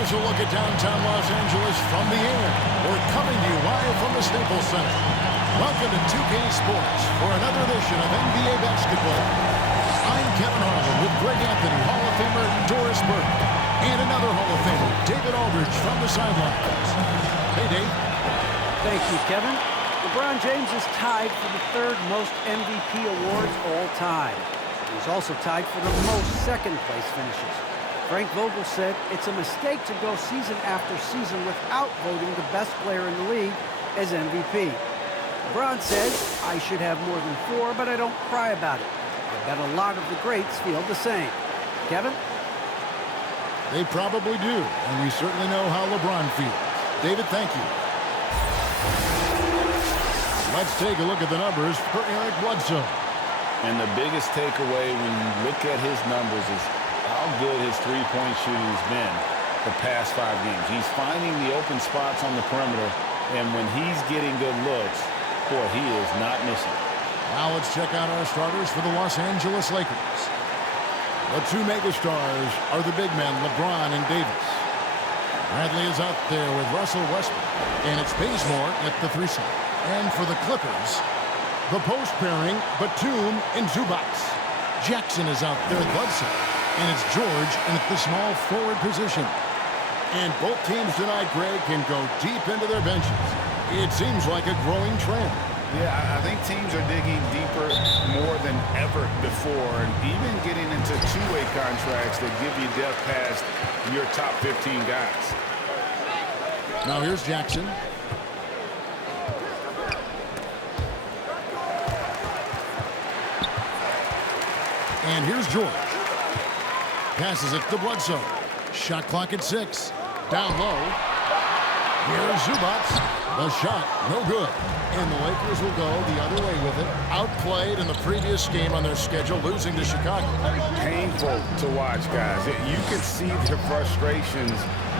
Here's a look at downtown Los Angeles from the air. We're coming to you live from the Staples Center. Welcome to 2K Sports for another edition of NBA basketball. I'm Kevin Harlan with Greg Anthony, Hall of Famer Doris Burke, and another Hall of Famer, David Aldridge, from the sidelines. Hey, Dave. Thank you, Kevin. LeBron James is tied for the third most MVP awards all time. He's also tied for the most second-place finishes. Frank Vogel said it's a mistake to go season after season without voting the best player in the league as MVP. LeBron says, I should have more than 4, but I don't cry about it. I bet a lot of the greats feel the same. Kevin? They probably do, and we certainly know how LeBron feels. David, thank you. Let's take a look at the numbers for Eric Bledsoe. And the biggest takeaway when you look at his numbers is how good his three-point shooting has been the past 5 games. He's finding the open spots on the perimeter, and when he's getting good looks, boy, he is not missing. Now let's check out our starters for the Los Angeles Lakers. The 2 megastars are the big men, LeBron and Davis. Bradley is out there with Russell Westbrook, and it's Bazemore at the 3 side. And for the Clippers, the post pairing, Batum and Zubac. Jackson is out there at Bledsoe, and it's George in at the small forward position. And both teams tonight, Greg, can go deep into their benches. It seems like a growing trend. Yeah, I think teams are digging deeper more than ever before, and even getting into two-way contracts that give you depth past your top 15 guys. Now here's Jackson. And here's George. Passes it to Bledsoe. Shot clock at 6. Down low. Here's Zubac. The shot, no good. And the Lakers will go the other way with it. Outplayed in the previous game on their schedule, losing to Chicago. Painful to watch, guys. You can see their frustrations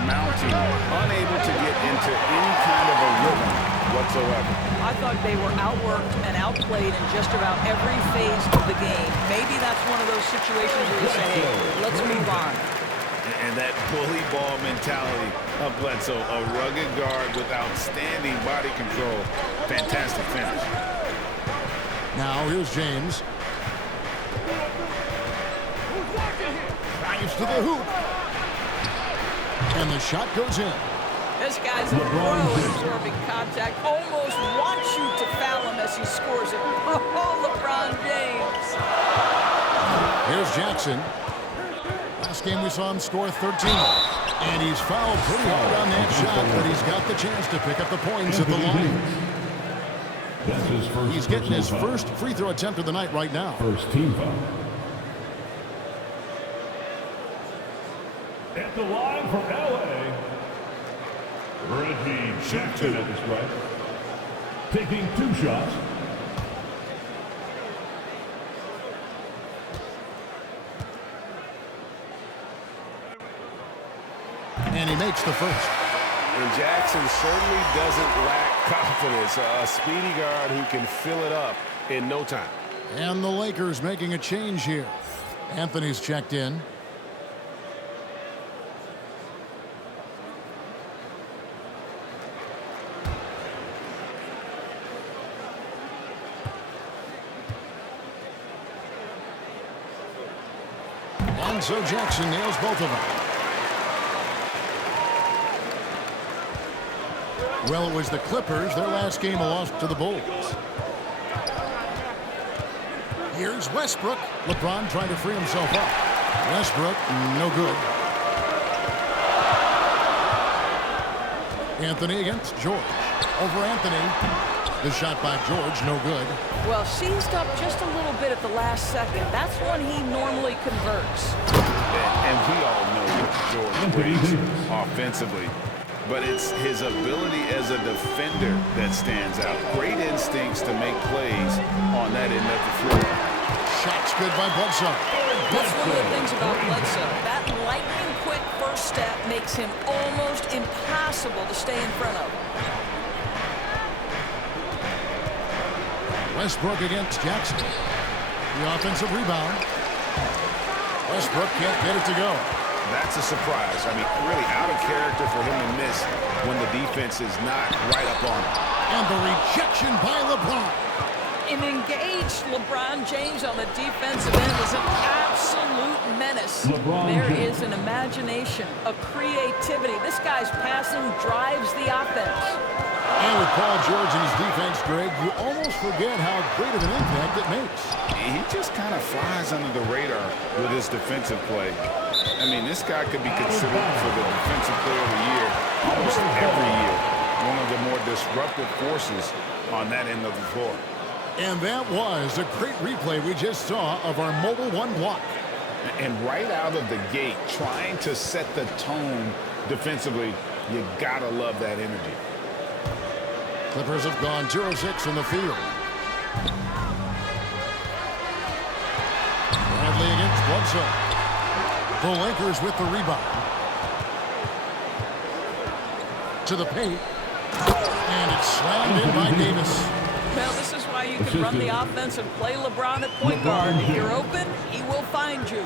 mounting, unable to get into any kind of a rhythm whatsoever. I thought they were outworked and outplayed in just about every phase of the game. Maybe that's one of those situations where you say, hey, let's move on. And that bully ball mentality of Bledsoe, a rugged guard with outstanding body control. Fantastic finish. Now here's James. Drives to the hoop. And the shot goes in. This guy's a pro at absorbing contact. Almost wants you to foul him as he scores it. Oh, LeBron James. Here's Jackson. Last game we saw him score 13. And he's fouled pretty hard on that shot, but he's got the chance to pick up the points at the line. He's getting his first free throw attempt of the night right now. First team foul. At the line from LA, Reggie Jackson at the strike, taking 2 shots. And he makes the first. And Jackson certainly doesn't lack confidence. A speedy guard who can fill it up in no time. And the Lakers making a change here. Anthony's checked in. And so Jackson nails both of them. Well, it was the Clippers. Their last game a loss to the Bulls. Here's Westbrook. LeBron trying to free himself up. Westbrook, no good. Anthony against George. Over Anthony. The shot by George, no good. Well, seized up just a little bit at the last second. That's when he normally converts. And we all know what George brings offensively. But it's his ability as a defender that stands out. Great instincts to make plays on that end of the floor. Shot's good by Bledsoe. That's one of the things about Bledsoe. That lightning quick first step makes him almost impossible to stay in front of. Westbrook against Jackson. The offensive rebound. Westbrook can't get it to go. that's a surprise. I mean, really out of character for him to miss when the defense is not right up on him. And the rejection by LeBron. An engaged LeBron James on the defensive end is an absolute menace. There is an imagination, a creativity. This guy's passing drives the offense. And with Paul George and his defense, Greg, you almost forget how great of an impact it makes. He just kind of flies under the radar with his defensive play. I mean, this guy could be considered for the defensive player of the year almost every year. One of the more disruptive forces on that end of the floor. And that was a great replay we just saw of our Mobile One block. And right out of the gate, trying to set the tone defensively, you gotta love that energy. Clippers have gone 0-6 in the field. Bradley against Bledsoe. The Lakers with the rebound. To the paint. And it's slammed in by Davis. Well, this is why you can run the offense and play LeBron at point guard. If you're open, he will find you.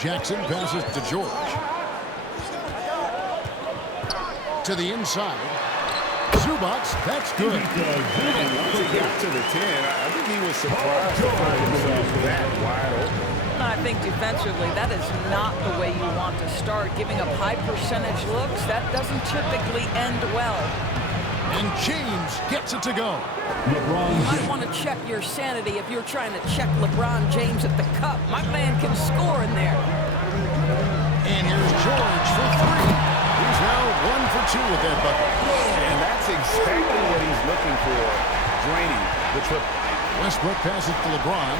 Jackson passes to George. To the inside. Zubac, that's good. And once he got to the 10, I think he was surprised to find himself that wide open. I think defensively, that is not the way you want to start. Giving up high percentage looks, that doesn't typically end well. And James gets it to go. You might want to check your sanity if you're trying to check LeBron James at the cup. My man can score in there. And here's George for three. He's now 1 for 2 with that bucket. And that's exactly what he's looking for, draining the triple. Westbrook passes to LeBron.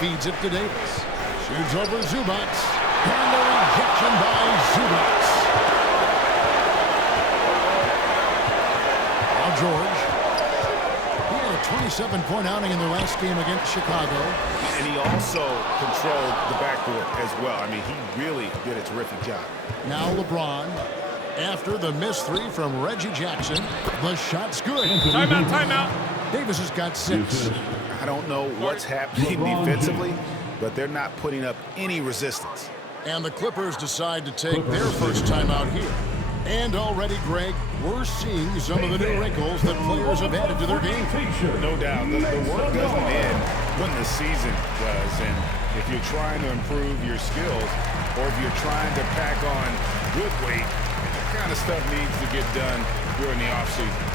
Feeds it to Davis. Shoots over Zubac. And the rejection by Zubac. Now George. He had a 27-point outing in their last game against Chicago. And he also controlled the backdoor as well. I mean, he really did a terrific job. Now LeBron. After the missed three from Reggie Jackson, the shot's good. Timeout, timeout. Davis has got 6. I don't know what's happening defensively, but they're not putting up any resistance. And the Clippers decide to take their first time out here. And already, Greg, we're seeing some of the new wrinkles that players have added to their game. No doubt. The work doesn't end when the season does. And if you're trying to improve your skills, or if you're trying to pack on good weight, that kind of stuff needs to get done during the offseason.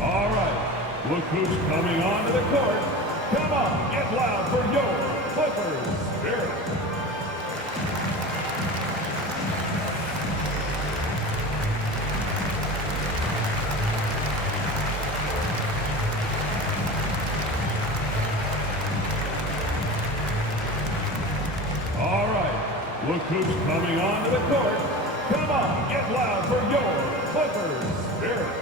All right. Look who's coming onto the court. Come on, get loud for your Clippers Spirit. All right. Look who's coming onto the court. Come on, get loud for your Clippers Spirit.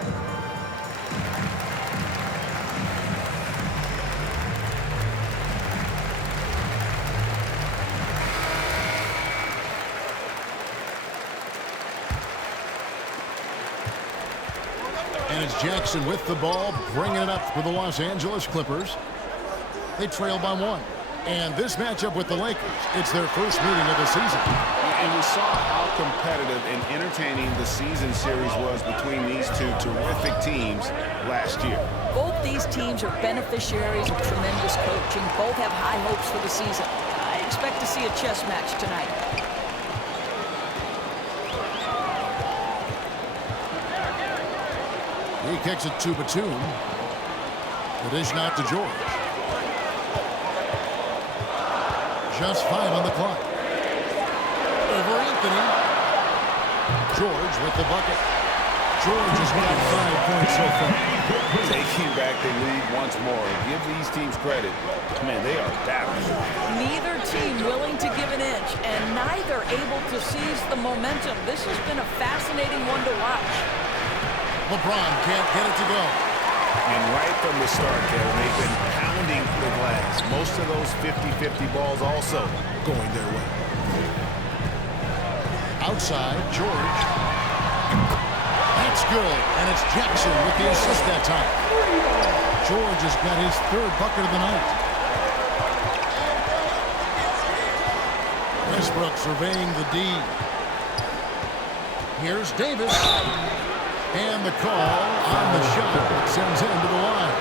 And it's Jackson with the ball, bringing it up for the Los Angeles Clippers. They trail by 1. And this matchup with the Lakers, it's their first meeting of the season. And we saw how competitive and entertaining the season series was between these two terrific teams last year. Both these teams are beneficiaries of tremendous coaching. Both have high hopes for the season. I expect to see a chess match tonight. He kicks it to Batum. The dish out to George. Just 5 on the clock. Over Anthony. George with the bucket. George has got 5 points so far. Taking back the lead once more. Give these teams credit. Man, they are battling. Neither team willing to give an inch, and neither able to seize the momentum. This has been a fascinating one to watch. LeBron can't get it to go. And right from the start, Kevin, they've been pounding the glass. Most of those 50-50 balls also going their way. Outside, George. That's good, and it's Jackson with the assist that time. George has got his third bucket of the night. Westbrook surveying the D. Here's Davis. And the call on the shot that sends him to the line.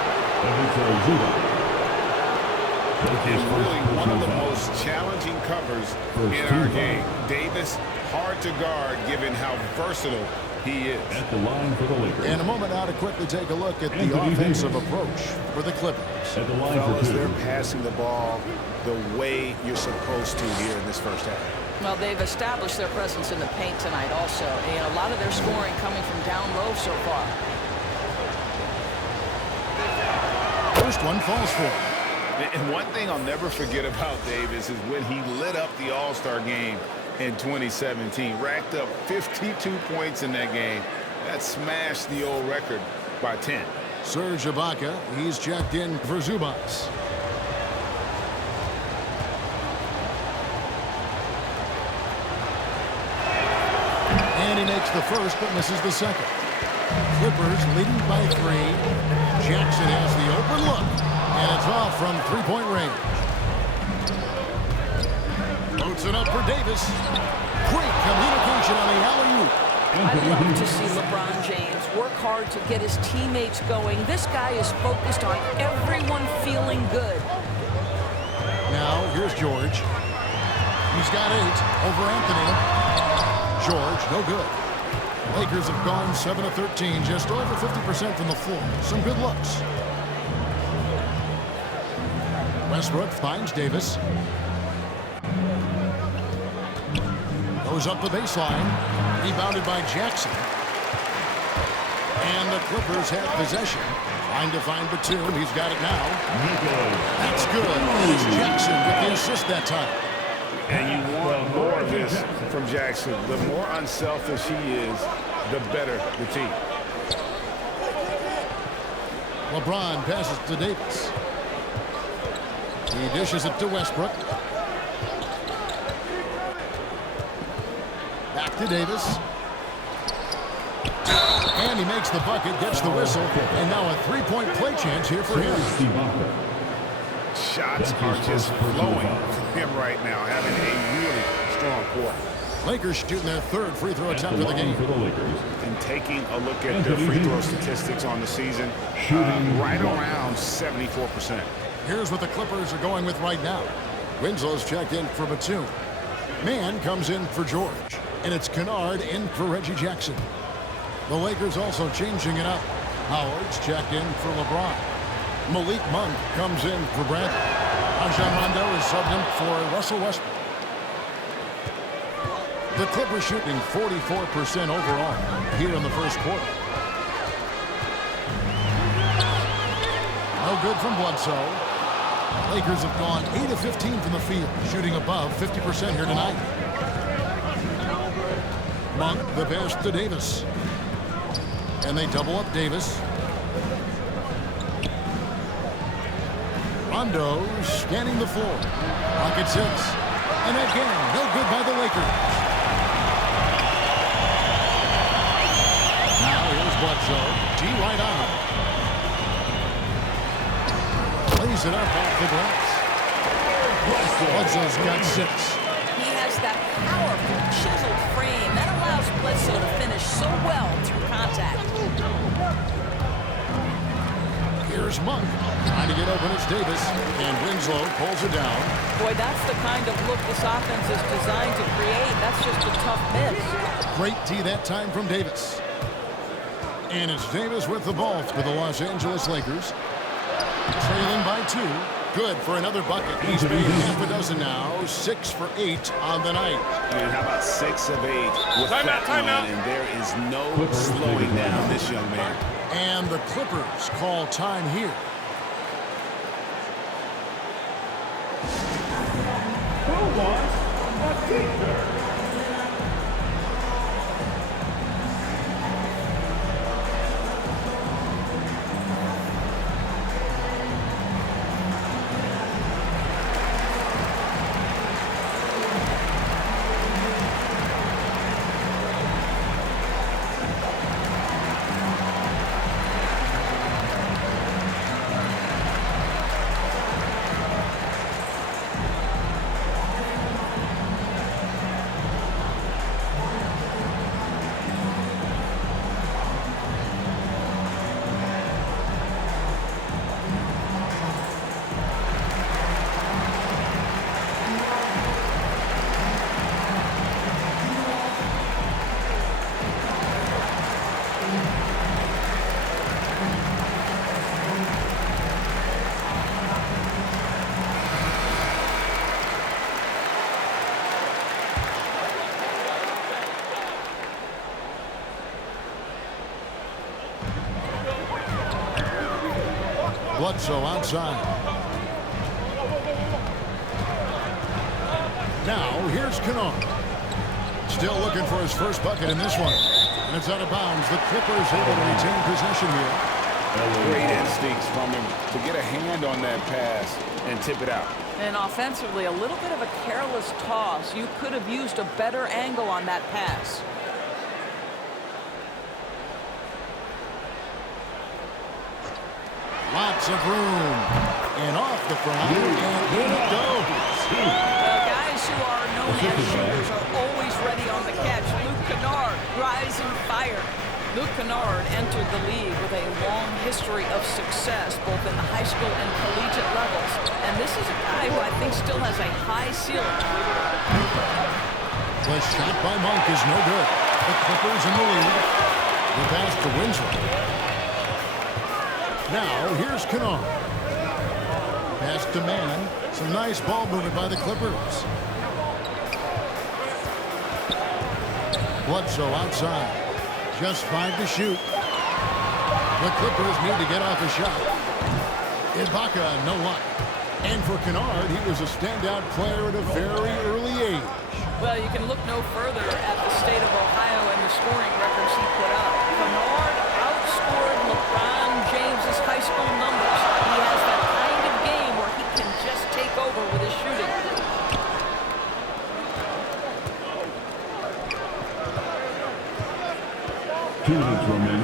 It's really one of the most challenging covers in our game. Davis, hard to guard given how versatile he is. At the line for the Lakers. In a moment now to quickly take a look at the offensive approach for the Clippers. At the line Fellas, for 2. they're passing the ball the way you're supposed to here in this first half. Well, they've established their presence in the paint tonight also. And a lot of their scoring coming from down low so far. First one falls for him. And one thing I'll never forget about Davis is when he lit up the All-Star game in 2017. Racked up 52 points in that game. That smashed the old record by 10. Serge Ibaka, he's checked in for Zubas. And he makes the first but misses the second. Clippers leading by 3. Jackson has the open look. And it's off from three-point range. Loads it up for Davis. Great communication on the alley-oop. I love to see LeBron James work hard to get his teammates going. This guy is focused on everyone feeling good. Now, here's George. He's got 8 over Anthony. George, no good. Lakers have gone 7 of 13, just over 50% from the floor. Some good looks. Westbrook finds Davis. Goes up the baseline. Rebounded by Jackson. And the Clippers have possession. Trying to find Batum. He's got it now. That's good. And it's Jackson with the assist that time. And you want more of this from Jackson. The more unselfish he is, the better the team. LeBron passes to Davis. He dishes it to Westbrook. Back to Davis. And he makes the bucket, gets the whistle, and now a three-point play chance here for him. Shots are just flowing from him right now, having a really strong quarter. Lakers shooting their third free throw attempt of the game. And taking a look at their free throw statistics on the season, right around 74%. Here's what the Clippers are going with right now. Winslow's checked in for Batum. Mann comes in for George. And it's Kennard in for Reggie Jackson. The Lakers also changing it up. Howard's checked in for LeBron. Malik Monk comes in for Bradley. Rajon Rondo is subbed in for Russell Westbrook. The Clippers shooting 44% overall here in the first quarter. No good from Bledsoe. Lakers have gone 8 of 15 from the field, shooting above 50% here tonight. Monk, the pass to Davis. And they double up Davis. Rondo scanning the floor. Pocket 6. And again, no good by the Lakers. Now here's Bledsoe. G right on. Plays it up off the glass. Bledsoe's got 6. He has that powerful, chiseled frame that allows Bledsoe to finish so well through contact. Here's Monk. Trying to get open, it's Davis. And Winslow pulls it down. Boy, that's the kind of look this offense is designed to create. That's just a tough miss. Great tee that time from Davis. And it's Davis with the ball for the Los Angeles Lakers. Trailing by 2. Good for another bucket. He's made half a dozen now. 6 for 8 on the night. And how about 6 of 8 with that line, and there is no slowing down this young man. And the Clippers call time here. Who wants a t-shirt? Bledsoe outside. Now, here's Kennard. Still looking for his first bucket in this one. And it's out of bounds. The Clippers able to retain possession here. Great instincts from him to get a hand on that pass and tip it out. And offensively, a little bit of a careless toss. You could have used a better angle on that pass. Lots of room. And off the front. And in it goes. Guys who are known as shooters are always ready on the catch. Luke Kennard, rising fire. Luke Kennard entered the league with a long history of success, both in the high school and collegiate levels. And this is a guy who I think still has a high ceiling. The shot by Monk is no good. The Clippers in the lead. The pass to Winslow. Now, here's Kennard. Pass to Mann. Some nice ball movement by the Clippers. Bledsoe outside. Just 5 to shoot. The Clippers need to get off a shot. Ibaka, no luck. And for Kennard, he was a standout player at a very early age. Well, you can look no further at the state of Ohio and the scoring records he put up. Kennard outscored LeBron James's high school numbers. He has that kind of game where he can just take over with his shooting.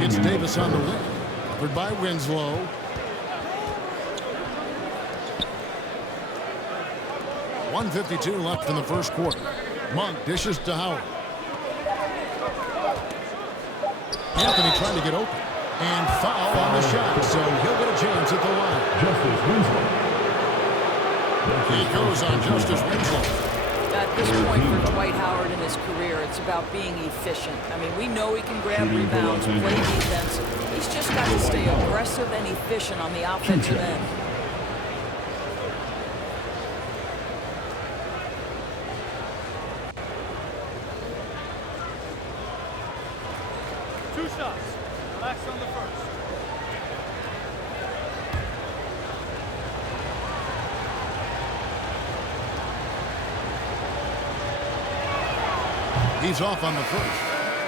It's Davis on the wing. Covered by Winslow. .152 left in the first quarter. Monk dishes to Howard. Anthony trying to get open. And foul on the shot, so he'll get a chance at the line. Justice Winslow. He goes on Justice Winslow. At this point for Dwight Howard in his career, it's about being efficient. I mean, we know he can grab rebounds, play defense. He's just got to stay aggressive and efficient on the offensive end. Two shots. Relax on the first. He's off on the first.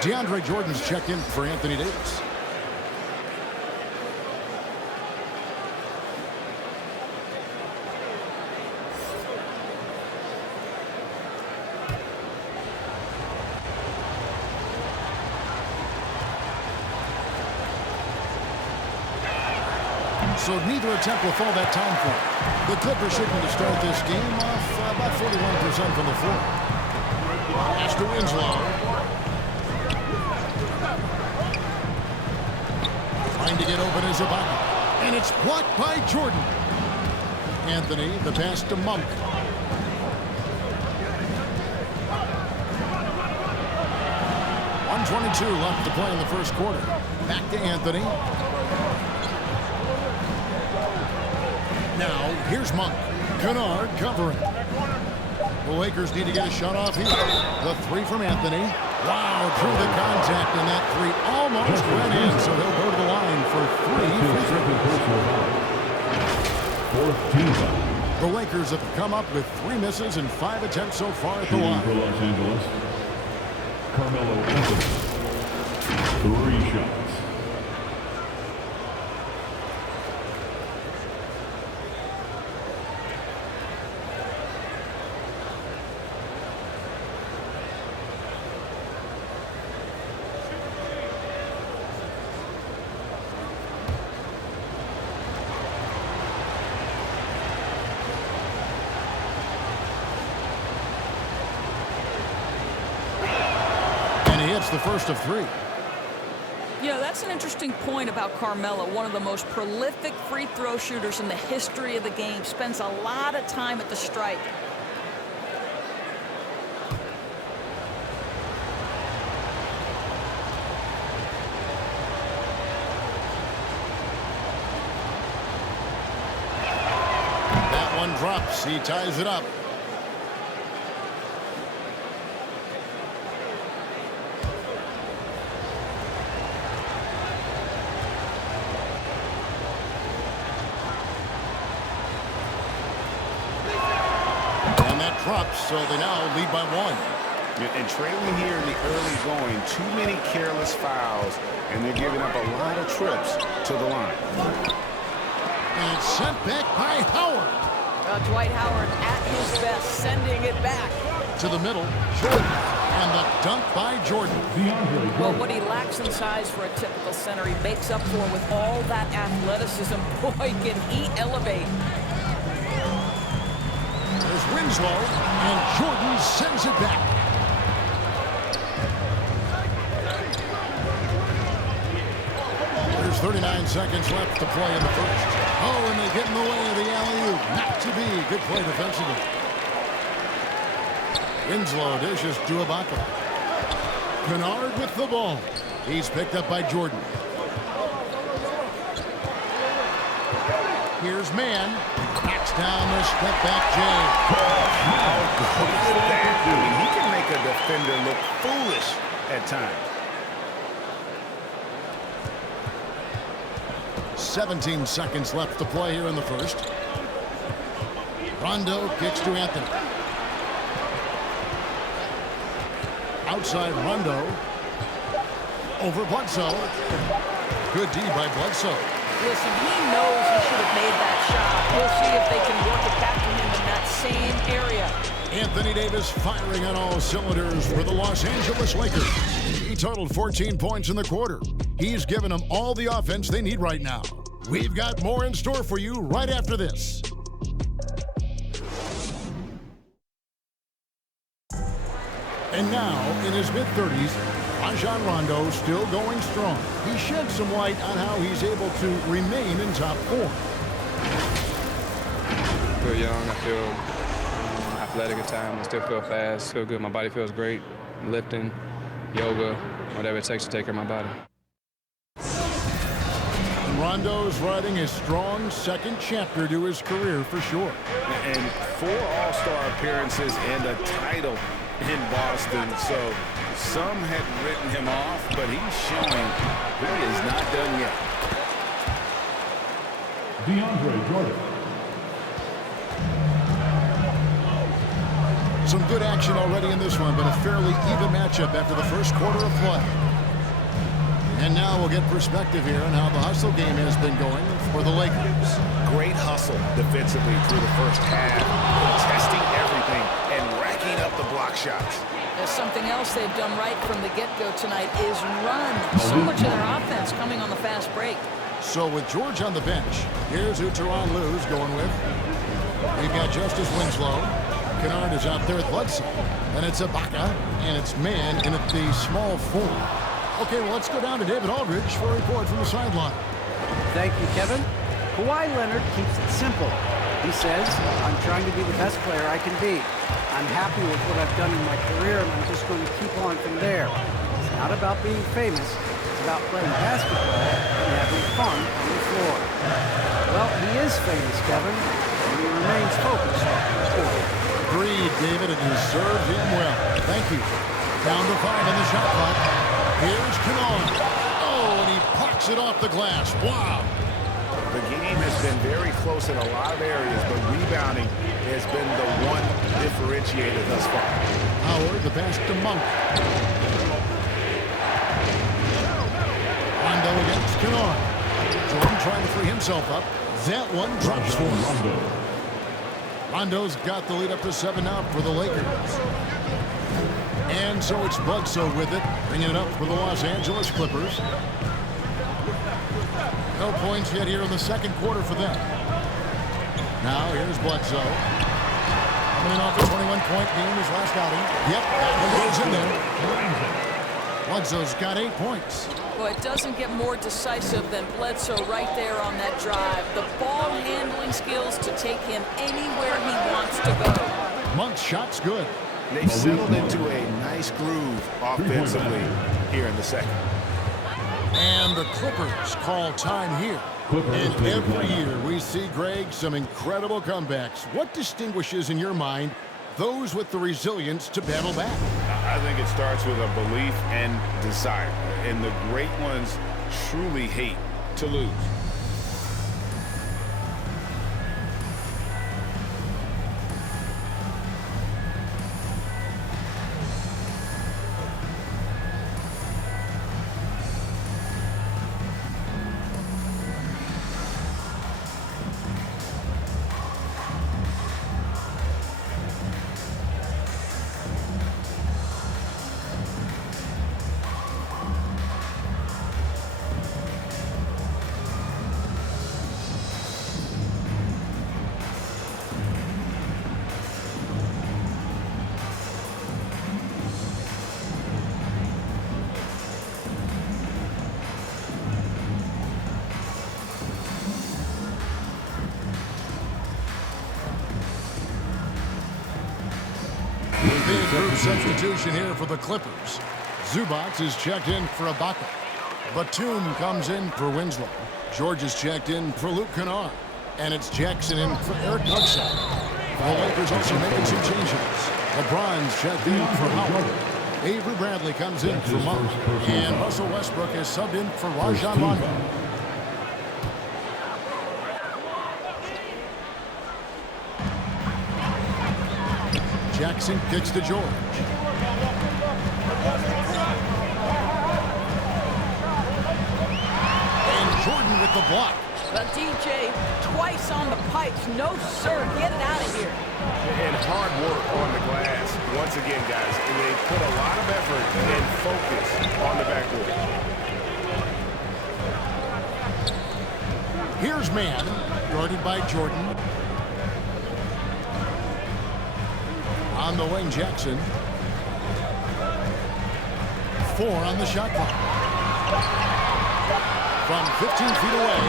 DeAndre Jordan's checked in for Anthony Davis. So neither attempt will fall that time for him. The Clippers shooting to start this game off about 41% from the floor. Pass to Winslow. Trying to get open is Ibaka. And it's blocked by Jordan. Anthony, the pass to Monk. .122 left to play in the first quarter. Back to Anthony. Now, here's Monk. Kennard covering. The Lakers need to get a shot off here. The three from Anthony. Wow, through the contact, and that three almost went in, so he'll go to the line for 3 free throws. The Lakers have come up with 3 misses and 5 attempts so far at the line. For Los Angeles, Carmelo Anthony. 3 shots. The first of 3. Yeah, that's an interesting point about Carmelo, one of the most prolific free throw shooters in the history of the game. Spends a lot of time at the stripe. That one drops. He ties it up. stops, so they now lead by 1. And trailing here in the early going, too many careless fouls, and they're giving up a lot of trips to the line. And it's sent back by Howard. Dwight Howard at his best, sending it back. To the middle, Jordan. And the dunk by Jordan. Well, what he lacks in size for a typical center, he makes up for with all that athleticism. Boy, can he elevate. There's Winslow, and Jordan sends it back. There's 39 seconds left to play in the first. Oh, and they get in the way of the alley-oop. Not to be. Good play defensively. Winslow dishes to Ibaka. Kennard with the ball. He's picked up by Jordan. Here's Mann. Backs down the step-back Jay. Look at that. I mean, he can make a defender look foolish at times. 17 seconds left to play here in the first. Rondo kicks to Anthony. Outside Rondo. Over Bledsoe. Good D by Bledsoe. Listen, he knows he should have made that shot. We'll see if they can work it back to him in that same area. Anthony Davis firing on all cylinders for the Los Angeles Lakers. He totaled 14 points in the quarter. He's given them all the offense they need right now. We've got more in store for you right after this. And now, in his mid-30s, Rajon Rondo still going strong. He sheds some light on how he's able to remain in top form. I feel young. I feel athletic at times. I still feel fast. Feel good. My body feels great. Lifting, yoga, whatever it takes to take care of my body. And Rondo's writing a strong second chapter to his career for sure. And 4 All-Star appearances and a title in Boston. So some had written him off, but he's showing he is not done yet. DeAndre Jordan. Some good action already in this one, but a fairly even matchup after the first quarter of play. And now we'll get perspective here on how the hustle game has been going for the Lakers. Great hustle defensively through the first half, contesting everything and racking up the block shots. There's something else they've done right from the get-go tonight is run. So much of their offense coming on the fast break. So with George on the bench, here's who Tyronn Lue's going with. We've got Justice Winslow. Kennard is out there with Bledsoe. And it's Ibaka, and it's Mann in at the small forward. Okay, well, let's go down to David Aldridge for a report from the sideline. Thank you, Kevin. Kawhi Leonard keeps it simple. He says, I'm trying to be the best player I can be. I'm happy with what I've done in my career, and I'm just going to keep on from there. It's not about being famous. It's about playing basketball and having fun on the floor. Well, he is famous, Kevin, and he remains focused on the court. Agreed, David, and you served him well. Thank you. Down to 5 in the shot clock. Here's Kennard. Oh, and he pucks it off the glass. Wow. The game has been very close in a lot of areas, but rebounding has been the one differentiator thus far. Howard, the pass to Monk. Rondo against Kennard. Jordan trying to free himself up. That one drops for him. Rondo's got the lead up to 7 now for the Lakers. And so it's Bledsoe with it, bringing it up for the Los Angeles Clippers. No points yet here in the second quarter for them. Now here's Bledsoe. Coming off a 21-point game his last outing. Yep, that one goes in there. Bledsoe's got 8 points. Well, it doesn't get more decisive than Bledsoe right there on that drive. The ball handling skills to take him anywhere he wants to go. Monk's shot's good. They've settled into a nice groove offensively here in the second. And the Clippers call time here. And every year we see, Greg, some incredible comebacks. What distinguishes in your mind those with the resilience to battle back? I think it starts with a belief and desire. And the great ones truly hate to lose. Substitution here for the Clippers. Zubac is checked in for Ibaka. Batum comes in for Winslow. George is checked in for Luke Kennard. And it's Jackson in for Eric Bledsoe. The Lakers also making some changes. LeBron's checked in for Howard. Avery Bradley comes in for Monk. And Russell Westbrook is subbed in for Rajon Rondo. Jackson kicks to George. And Jordan with the block. But DJ, twice on the pipes. No, sir. Get it out of here. And hard work on the glass. Once again, guys, they put a lot of effort and focus on the backboard. Here's man, guarded by Jordan. On the wing, Jackson. 4 on the shot clock. From 15 feet away,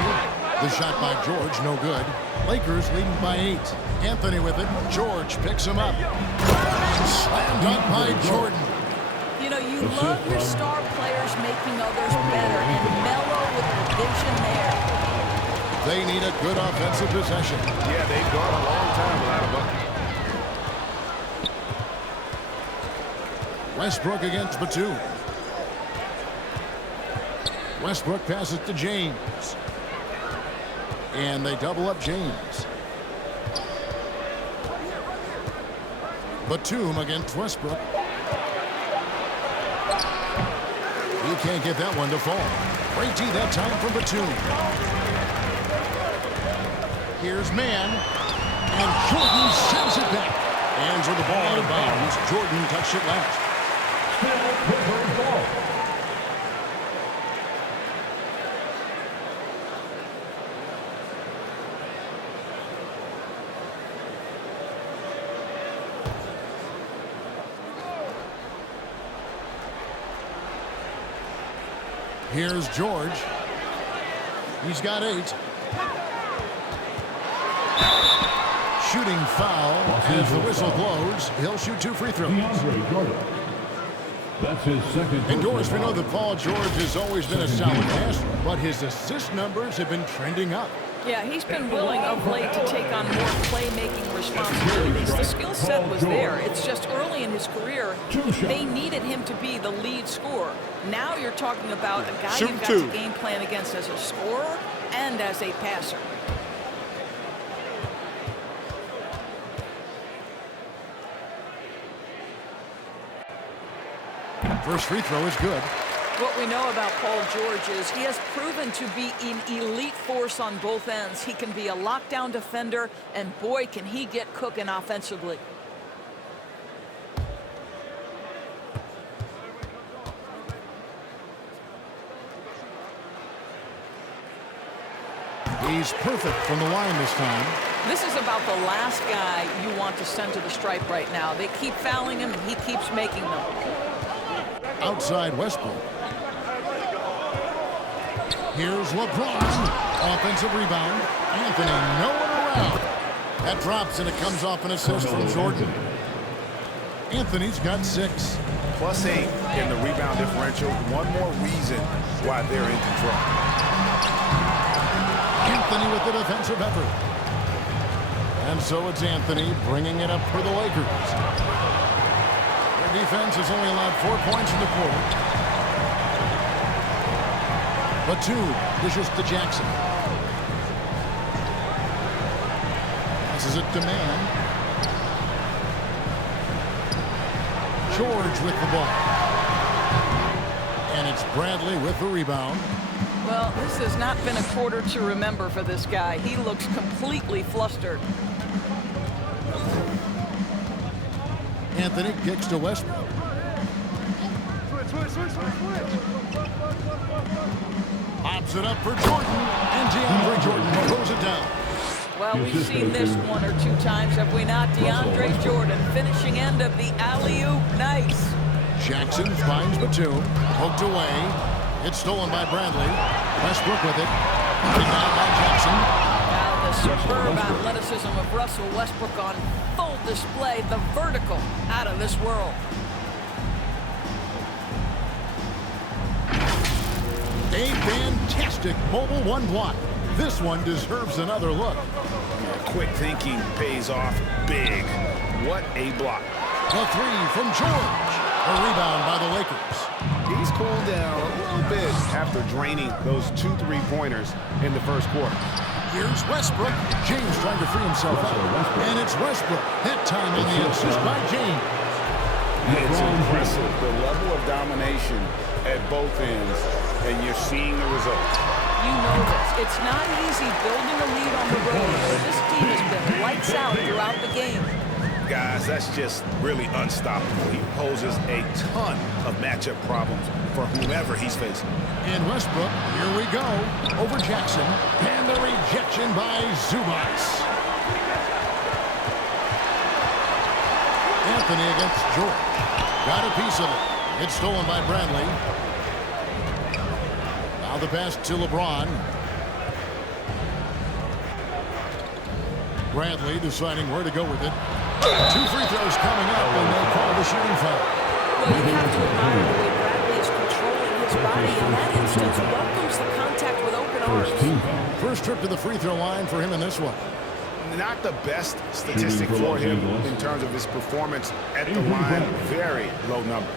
the shot by George, no good. Lakers leading by 8. Anthony with it. George picks him up. Slam dunk by Jordan. You know, you love your star players making others better, and Melo with the vision there. They need a good offensive possession. Yeah, they've gone a long time without a bucket. Westbrook against Batum. Westbrook passes to James. And they double up James. Batum against Westbrook. He can't get that one to fall. Great D that time from Batum. Here's man. And Jordan sends it back. Hands with the ball out of bounds. Jordan touched it last. Here's George. He's got 8. Shooting foul as the whistle blows. He'll shoot 2 free throws. That's his second. Indoors, we know that Paul George has always been a solid passer, but his assist numbers have been trending up. Yeah, he's been willing of late to take on more playmaking responsibilities. The skill set was there. It's just early in his career, they needed him to be the lead scorer. Now you're talking about a guy you've got to game plan against as a scorer and as a passer. First free throw is good. What we know about Paul George is he has proven to be an elite force on both ends. He can be a lockdown defender, and boy, can he get cooking offensively. He's perfect from the line this time. This is about the last guy you want to send to the stripe right now. They keep fouling him, and he keeps making them. Outside Westbrook. Here's LeBron. Offensive rebound. Anthony nowhere around. That drops, and it comes off an assist from Jordan. Anthony's got 6. Plus 8 in the rebound differential. One more reason why they're in control. Anthony with the defensive effort. And so it's Anthony bringing it up for the Lakers. Their defense has only allowed 4 points in the quarter. Batum dishes to Jackson. Passes it to man. George with the ball. And it's Bradley with the rebound. Well, this has not been a quarter to remember for this guy. He looks completely flustered. Anthony kicks to Westbrook. Pops it up for Jordan, and DeAndre Jordan throws it down. Well, we've seen this 1 or 2 times, have we not? DeAndre Jordan, finishing end of the alley-oop. Nice. Jackson finds Batum, poked away. It's stolen by Bradley. Westbrook with it. Rebound by Jackson. Now the superb athleticism of Russell Westbrook on full display. The vertical out of this world. Fantastic mobile one block. This one deserves another look. Quick thinking pays off big. What a block. The three from George. A rebound by the Lakers. He's cooled down a little bit after draining those 2 3-pointers in the first quarter. Here's Westbrook. James trying to free himself out. And it's Westbrook. That time on the assist by James. It's impressive, the level of domination at both ends, and you're seeing the results. You know this. It's not easy building a lead on the road, but this team has been lights out throughout the game. Guys, that's just really unstoppable. He poses a ton of matchup problems for whomever he's facing. And Westbrook, here we go, over Jackson. And the rejection by Zubac. Anthony against George. Got a piece of it. It's stolen by Bradley. Now the pass to LeBron. Bradley deciding where to go with it. 2 free throws coming up, and they call the shooting foul. Well, you have to admire the way Bradley is controlling his body in that instance. Welcomes the contact with open arms. First trip to the free throw line for him in this one. Not the best statistic for him in terms of his performance at the line. Very low numbers.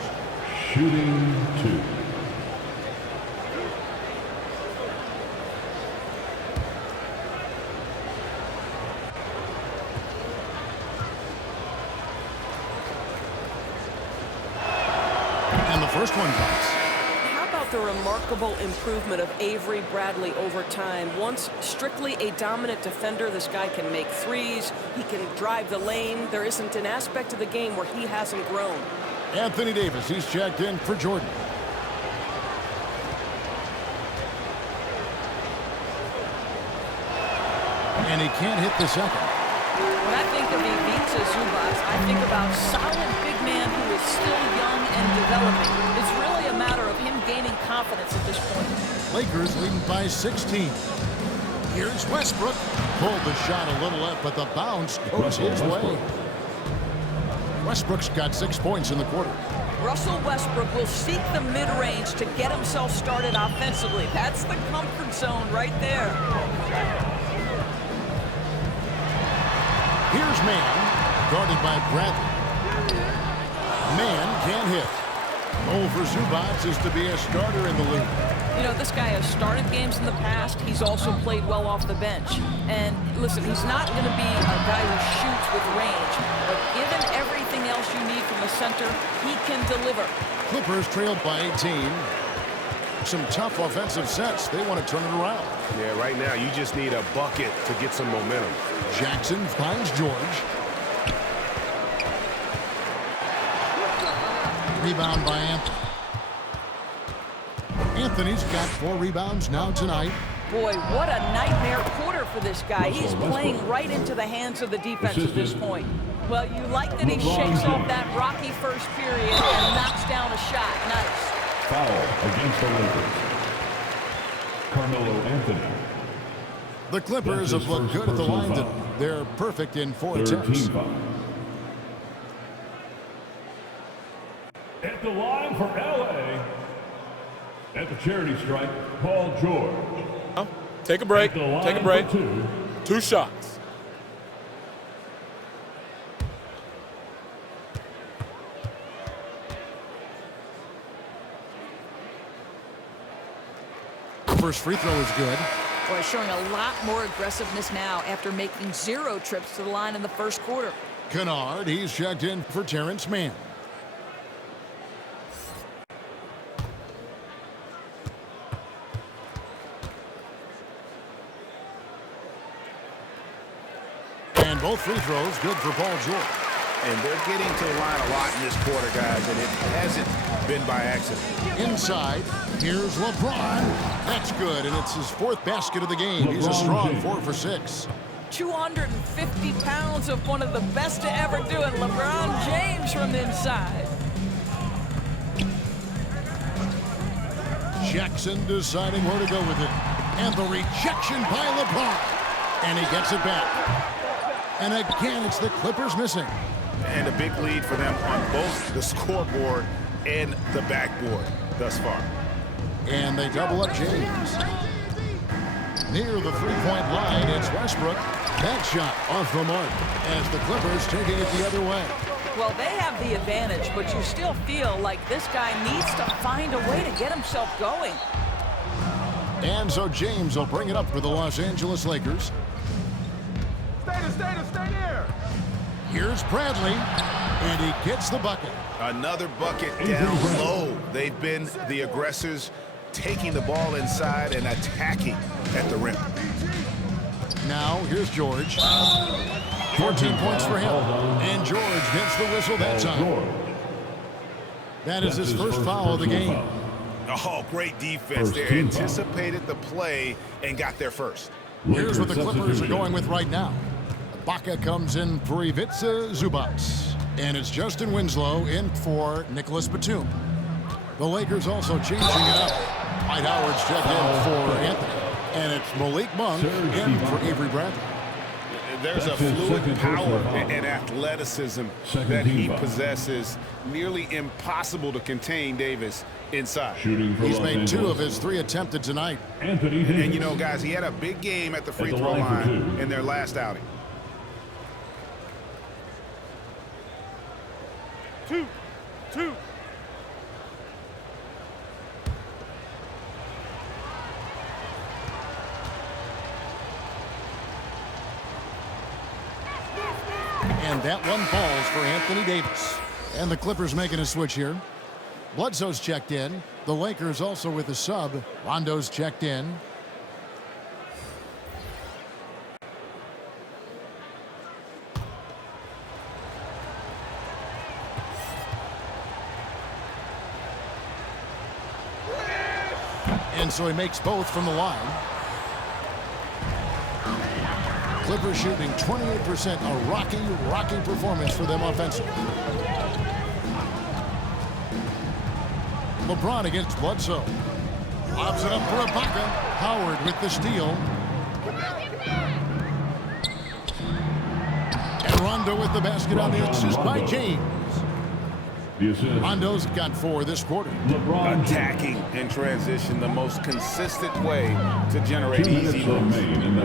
Shooting 2. And the first one drops. How about the remarkable improvement of Avery Bradley over time? Once strictly a dominant defender, this guy can make threes. He can drive the lane. There isn't an aspect of the game where he hasn't grown. Anthony Davis, he's checked in for Jordan. And he can't hit the second. When I think of Ivica Zubac, I think about solid big man who is still young and developing. It's really a matter of him gaining confidence at this point. Lakers leading by 16. Here's Westbrook. Pulled the shot a little left, but the bounce goes his way. Westbrook's got 6 points in the quarter. Russell Westbrook will seek the mid-range to get himself started offensively. That's the comfort zone right there. Here's Mann, guarded by Bradley. Mann can't hit. Goal for Zubac is to be a starter in the league. You know, this guy has started games in the past. He's also played well off the bench. And listen, he's not going to be a guy who shoots with range. But given everything else you need from the center, he can deliver. Clippers trailed by 18. Some tough offensive sets. They want to turn it around. Yeah, right now you just need a bucket to get some momentum. Jackson finds George. Rebound by Anthony. Anthony's got 4 rebounds now tonight. Boy, what a nightmare quarter for this guy. He's playing right into the hands of the defense at this point. Well, you like that he shakes off that rocky first period and knocks down a shot. Nice. Foul against the Lakers. Carmelo Anthony. The Clippers have looked good at the line tonight. They're perfect in 4 attempts. At the line for LA, at the charity stripe, Paul George. Take a break. Take a break. 2 shots. First free throw is good. Boy, showing a lot more aggressiveness now after making 0 trips to the line in the first quarter. Kennard, he's checked in for Terrence Mann. And both free throws good for Paul George. And they're getting to the line a lot in this quarter, guys, and it hasn't been by accident. Inside, here's LeBron. That's good, and it's his 4th basket of the game. He's a strong 4 for 6. 250 pounds of one of the best to ever do it, LeBron James from inside. Jackson deciding where to go with it. And the rejection by LeBron. And he gets it back. And again, it's the Clippers missing. And a big lead for them on both the scoreboard and the backboard thus far. And they double up James. Near the three-point line, it's Westbrook. That shot off the mark as the Clippers taking it the other way. Well, they have the advantage, but you still feel like this guy needs to find a way to get himself going. And so James will bring it up for the Los Angeles Lakers. Stay there. Here's Bradley, and he gets the bucket. Another bucket down low. They've been the aggressors, taking the ball inside and attacking at the rim. Now, here's George. 14 points for him. And George gets the whistle that time. That is his first foul of the game. Oh, great defense there. Anticipated the play and got there first. Here's what the Clippers are going with right now. Ibaka comes in for Ivica Zubac. And it's Justin Winslow in for Nicholas Batum. The Lakers also changing it up. Dwight Howard's checked in for Anthony. And it's Malik Monk in for Avery Bradley. There's a fluid power and athleticism that he possesses. Nearly impossible to contain Davis inside. He's made 2 of his 3 attempted tonight. And you know, guys, he had a big game at the free throw line in their last outing. 2. And that one falls for Anthony Davis. And the Clippers making a switch here. Bledsoe's checked in. The Lakers also with a sub. Rondo's checked in. And so he makes both from the line. Clippers shooting 28%, a rocky performance for them offensively. LeBron against Bledsoe. Lobs it up for Ibaka. Howard with the steal. And Rondo with the basket on the assist by James. Rondo's got 4 this quarter. Attacking in transition, the most consistent way to generate easy looks.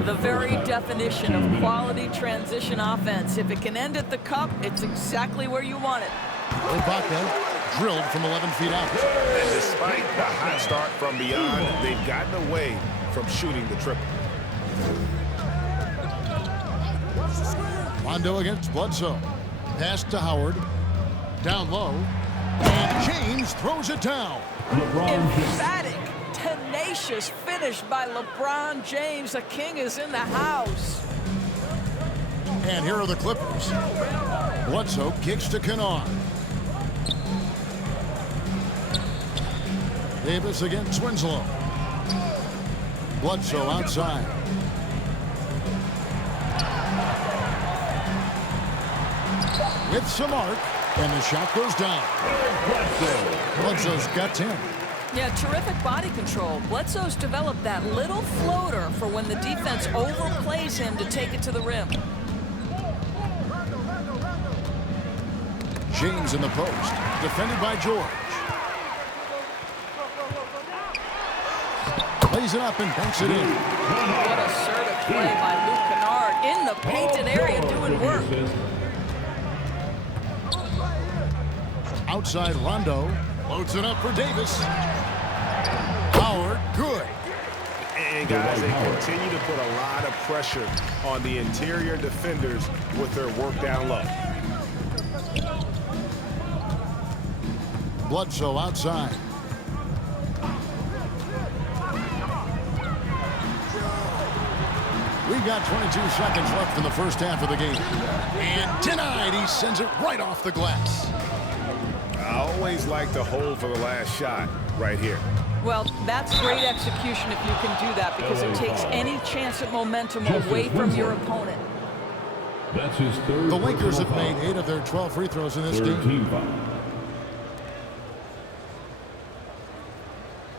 The very definition of quality transition offense. If it can end at the cup, it's exactly where you want it. Ibaka drilled from 11 feet out. And despite the hot start from beyond, they've gotten away from shooting the triple. Rondo against Bledsoe. Pass to Howard. Down low. And James throws it down. Emphatic, tenacious finish by LeBron James. The king is in the house. And here are the Clippers. Bledsoe kicks to Kennard. Davis against Winslow. Bledsoe outside. With some arc, and the shot goes down. Bledsoe's got 10. Yeah, terrific body control. Bledsoe's developed that little floater for when the defense overplays him to take it to the rim. James in the post, defended by George. Plays it up and banks it in. What assertive play by Luke Kennard in the painted area doing work. Outside Rondo, loads it up for Davis. Howard, good. And guys, they continue to put a lot of pressure on the interior defenders with their work down low. Bledsoe outside. We've got 22 seconds left in the first half of the game. And denied, he sends it right off the glass. I always like to hold for the last shot right here. Well, that's great execution if you can do that, because it takes any chance at momentum away from your opponent. That's his third. The Lakers have made 8 of their 12 free throws in this game. Team foul.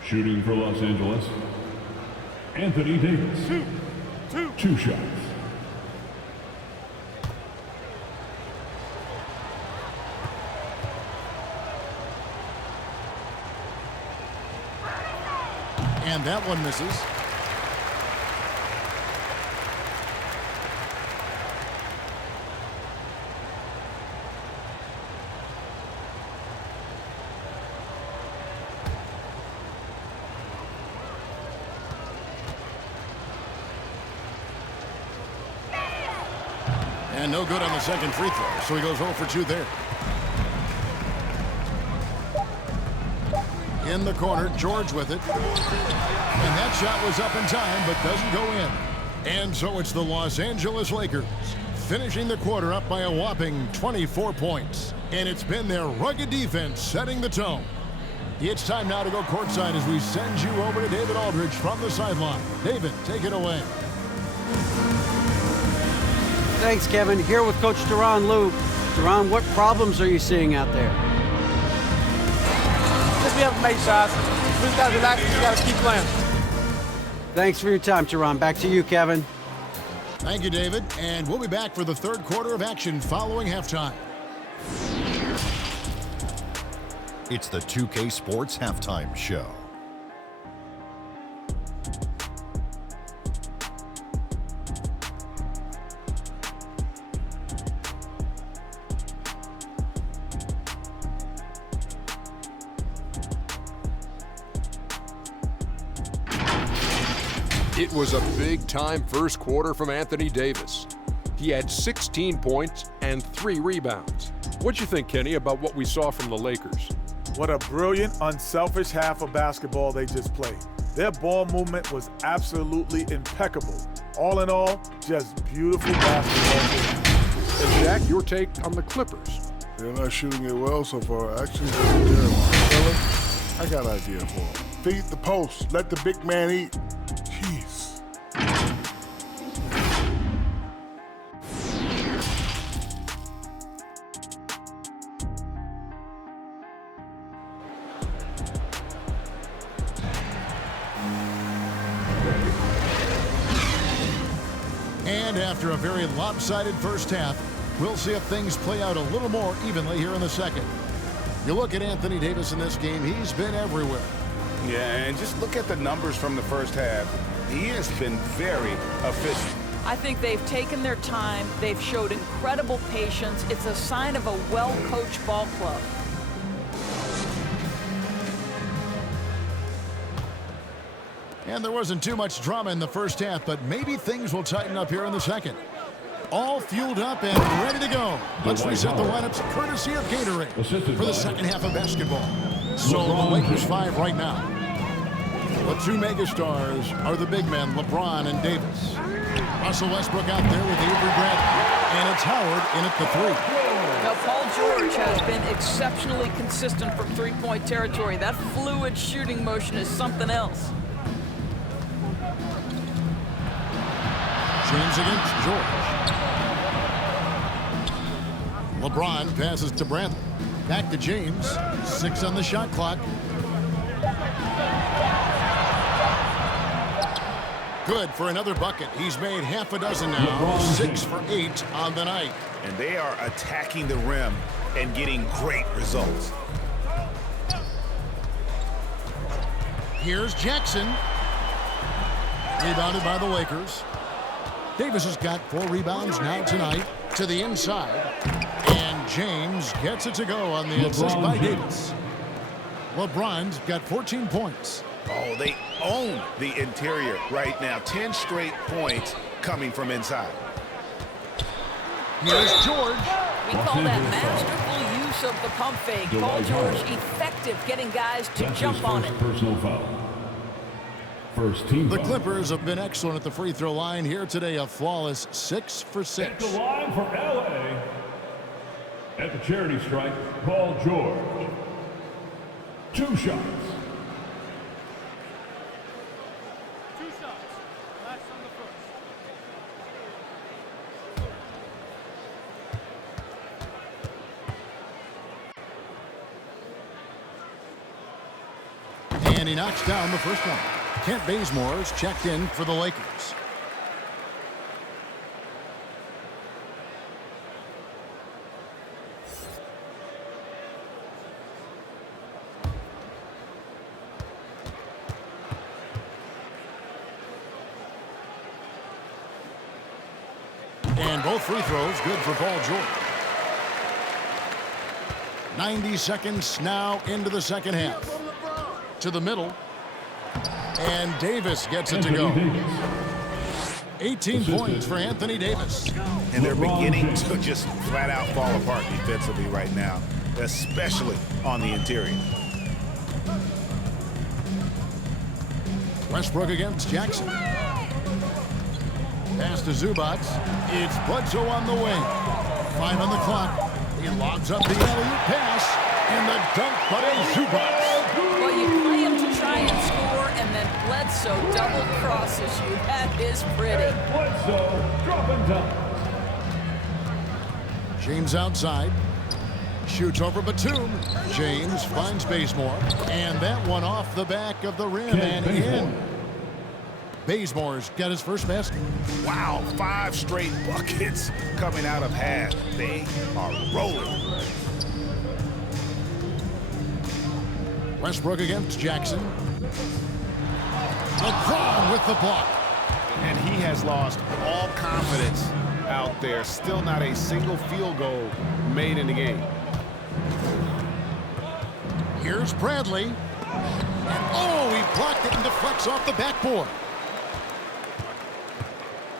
Shooting for Los Angeles, Anthony Davis. Two shots. And that one misses. And no good on the second free throw, so he goes 0 for 2 there. In the corner, George with it. And that shot was up in time, but doesn't go in. And so it's the Los Angeles Lakers finishing the quarter up by a whopping 24 points. And it's been their rugged defense setting the tone. It's time now to go courtside as we send you over to David Aldridge from the sideline. David, take it away. Thanks, Kevin. Here with Coach Duran Lou. Duran, what problems are you seeing out there? Just be able to make shots. We just got to relax and just got to keep playing. Thanks for your time, Duran. Back to you, Kevin. Thank you, David. And we'll be back for the third quarter of action following halftime. It's the 2K Sports Halftime Show. It was a big-time first quarter from Anthony Davis. He had 16 points and 3 rebounds. What'd you think, Kenny, about what we saw from the Lakers? What a brilliant, unselfish half of basketball they just played. Their ball movement was absolutely impeccable. All in all, just beautiful basketball. And Jack, your take on the Clippers? They're not shooting it well so far. Actually, they're terrible. Fella, I got an idea for them. Feed the post. Let the big man eat. Jeez. And after a very lopsided first half, we'll see if things play out a little more evenly here in the second. You look at Anthony Davis in this game, he's been everywhere. Yeah, and just look at the numbers from the first half. He has been very efficient. I think they've taken their time. They've showed incredible patience. It's a sign of a well-coached ball club. And there wasn't too much drama in the first half, but maybe things will tighten up here in the second. All fueled up and ready to go. Let's reset the lineups courtesy of Gatorade for the second half of basketball. So the Lakers 5 right now. The two megastars are the big men, LeBron and Davis. Russell Westbrook out there with Avery Bradley. And it's Howard in at the 3. Now, Paul George has been exceptionally consistent from three-point territory. That fluid shooting motion is something else. James against George. LeBron passes to Bradley. Back to James. 6 on the shot clock. Good for another bucket. He's made half a dozen now. 6 for 8 on the night. And they are attacking the rim and getting great results. Here's Jackson. Rebounded by the Lakers. Davis has got 4 rebounds now tonight to the inside. And James gets it to go on the assist by Davis. LeBron's got 14 points. Oh, they own the interior right now. 10 straight points coming from inside. Here's George. We call that masterful use of the pump fake. Paul George effective getting guys to jump on it. Personal foul. First team The foul. Clippers have been excellent at the free throw line here today. A flawless 6 for 6. At the line for LA. At the charity stripe, Paul George. 2 shots. And he knocks down the first one. Kent Bazemore's checked in for the Lakers. And both free throws good for Paul George. 90 seconds now into the second half. To the middle. And Davis gets it to go. 18 points for Anthony Davis. And they're beginning to just flat out fall apart defensively right now, especially on the interior. Westbrook against Jackson. Pass to Zubac. It's Bledsoe on the wing. 5 on the clock. He lobs up the alley-oop pass. And the dunk by Zubac. Well, you play him to try and score, and then Bledsoe double crosses you. That is pretty. Bledsoe, drop and dunk. James outside. Shoots over Batum. James finds Bazemore. And that one off the back of the rim and in. Bazemore's got his first basket. Wow, 5 straight buckets coming out of half. They are rolling. Westbrook against Jackson. LeBron with the block. And he has lost all confidence out there. Still not a single field goal made in the game. Here's Bradley. And oh, he blocked it and deflects off the backboard.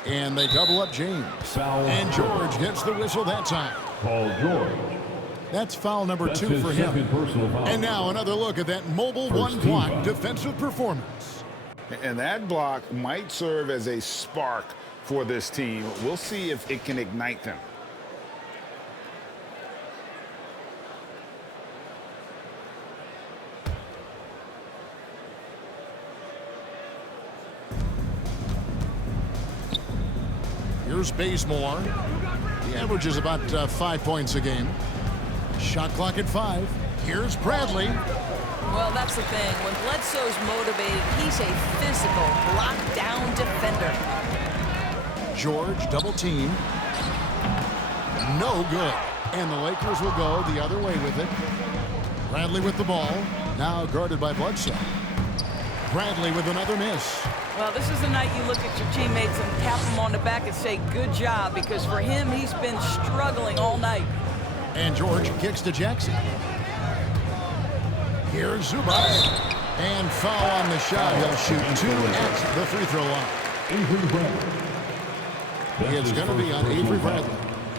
And they double up James. And George gets the whistle that time. Paul George. That's foul number 2 for him. And now another look at that mobile one-block defensive performance. And that block might serve as a spark for this team. We'll see if it can ignite them. Here's Bazemore. He averages about 5 points a game. Shot clock at 5. Here's Bradley. Well, that's the thing. When Bledsoe's motivated, he's a physical, lockdown defender. George double team. No good. And the Lakers will go the other way with it. Bradley with the ball. Now guarded by Bledsoe. Bradley with another miss. Well, this is the night you look at your teammates and tap them on the back and say, good job, because for him, he's been struggling all night. And George kicks to Jackson. Here's Zubac. And foul on the shot. He'll shoot 2 at the free throw line. Avery Bradley. It's going to be on Avery Bradley.